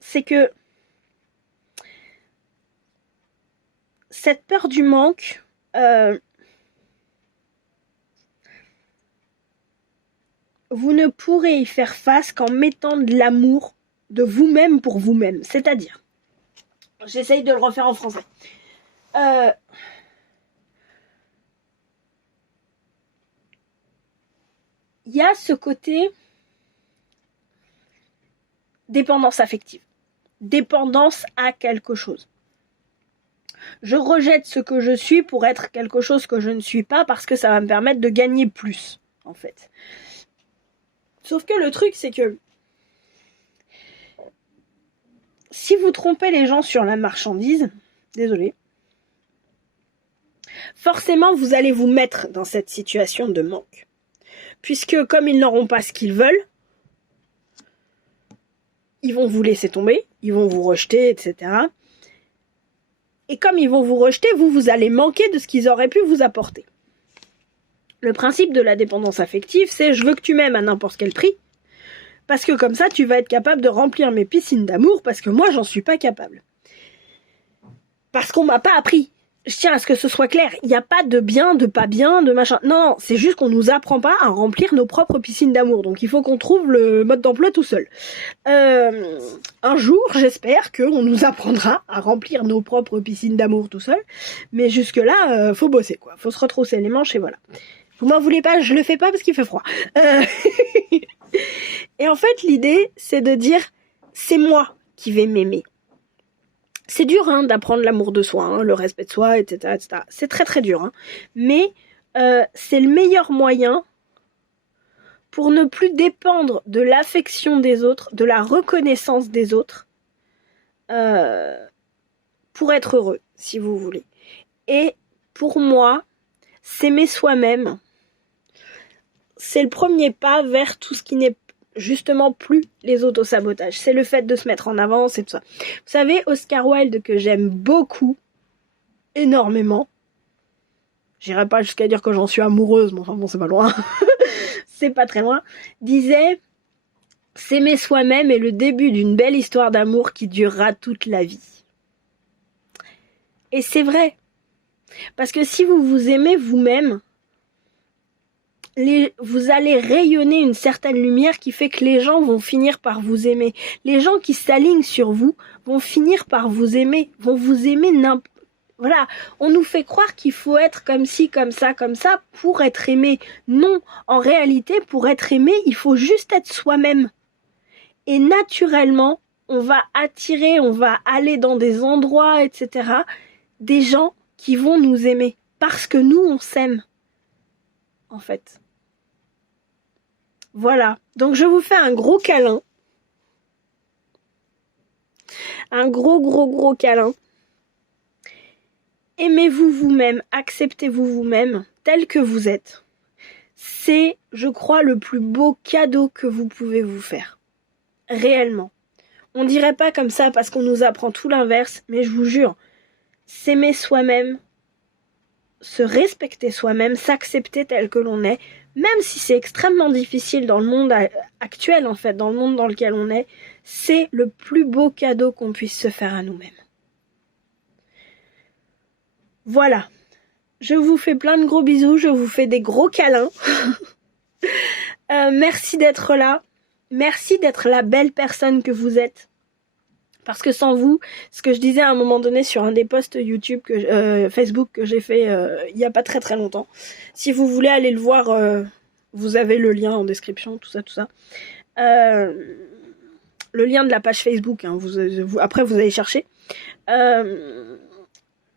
c'est que cette peur du manque, vous ne pourrez y faire face qu'en mettant de l'amour de vous-même pour vous-même. C'est-à-dire, j'essaye de le refaire en français. Il y a ce côté dépendance affective, dépendance à quelque chose. Je rejette ce que je suis pour être quelque chose que je ne suis pas parce que ça va me permettre de gagner plus, en fait. Sauf que le truc, c'est que si vous trompez les gens sur la marchandise, désolé, forcément vous allez vous mettre dans cette situation de manque. Puisque comme ils n'auront pas ce qu'ils veulent, ils vont vous laisser tomber, ils vont vous rejeter, etc. Et comme ils vont vous rejeter, vous allez manquer de ce qu'ils auraient pu vous apporter. Le principe de la dépendance affective, c'est je veux que tu m'aimes à n'importe quel prix, parce que comme ça, tu vas être capable de remplir mes piscines d'amour, parce que moi, j'en suis pas capable. Parce qu'on m'a pas appris. Je tiens à ce que ce soit clair. Il n'y a pas de bien, de pas bien, de machin. Non, c'est juste qu'on nous apprend pas à remplir nos propres piscines d'amour. Donc il faut qu'on trouve le mode d'emploi tout seul. Un jour, j'espère qu'on nous apprendra à remplir nos propres piscines d'amour tout seul. Mais jusque-là, faut bosser, quoi. Faut se retrousser les manches et voilà. Vous m'en voulez pas, je le fais pas parce qu'il fait froid. Et en fait, l'idée, c'est de dire, c'est moi qui vais m'aimer. C'est dur d'apprendre l'amour de soi, le respect de soi, etc. etc. C'est très très dur. Mais c'est le meilleur moyen pour ne plus dépendre de l'affection des autres, de la reconnaissance des autres, pour être heureux, si vous voulez. Et pour moi, s'aimer soi-même, c'est le premier pas vers tout ce qui n'est justement plus les autosabotages. C'est le fait de se mettre en avant, c'est tout ça. Vous savez, Oscar Wilde, que j'aime beaucoup, énormément, j'irai pas jusqu'à dire que j'en suis amoureuse, mais enfin bon, c'est pas loin, c'est pas très loin, disait « S'aimer soi-même est le début d'une belle histoire d'amour qui durera toute la vie. » Et c'est vrai. Parce que si vous vous aimez vous-même, vous allez rayonner une certaine lumière qui fait que les gens vont finir par vous aimer. Les gens qui s'alignent sur vous vont finir par vous aimer, vont vous aimer voilà, on nous fait croire qu'il faut être comme ci, comme ça pour être aimé. Non, en réalité, pour être aimé, il faut juste être soi-même. Et naturellement, on va attirer, on va aller dans des endroits, etc., des gens qui vont nous aimer. Parce que nous, on s'aime. En fait. Voilà. Donc, je vous fais un gros câlin. Un gros câlin. Aimez-vous vous-même, acceptez-vous vous-même tel que vous êtes. C'est, je crois, le plus beau cadeau que vous pouvez vous faire. Réellement. On dirait pas comme ça parce qu'on nous apprend tout l'inverse, mais je vous jure, s'aimer soi-même, se respecter soi-même, s'accepter tel que l'on est, même si c'est extrêmement difficile dans le monde actuel, en fait, dans le monde dans lequel on est, c'est le plus beau cadeau qu'on puisse se faire à nous-mêmes. Voilà. Je vous fais plein de gros bisous, je vous fais des gros câlins. Merci d'être là. Merci d'être la belle personne que vous êtes. Parce que sans vous, ce que je disais à un moment donné sur un des posts YouTube, Facebook que j'ai fait il n'y a pas très très longtemps. Si vous voulez aller le voir, vous avez le lien en description, tout ça. Le lien de la page Facebook, après vous allez chercher.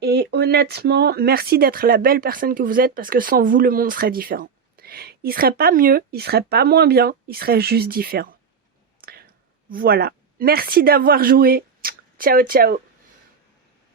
Et honnêtement, merci d'être la belle personne que vous êtes parce que sans vous, le monde serait différent. Il serait pas mieux, il serait pas moins bien, il serait juste différent. Voilà. Merci d'avoir joué. Ciao, ciao.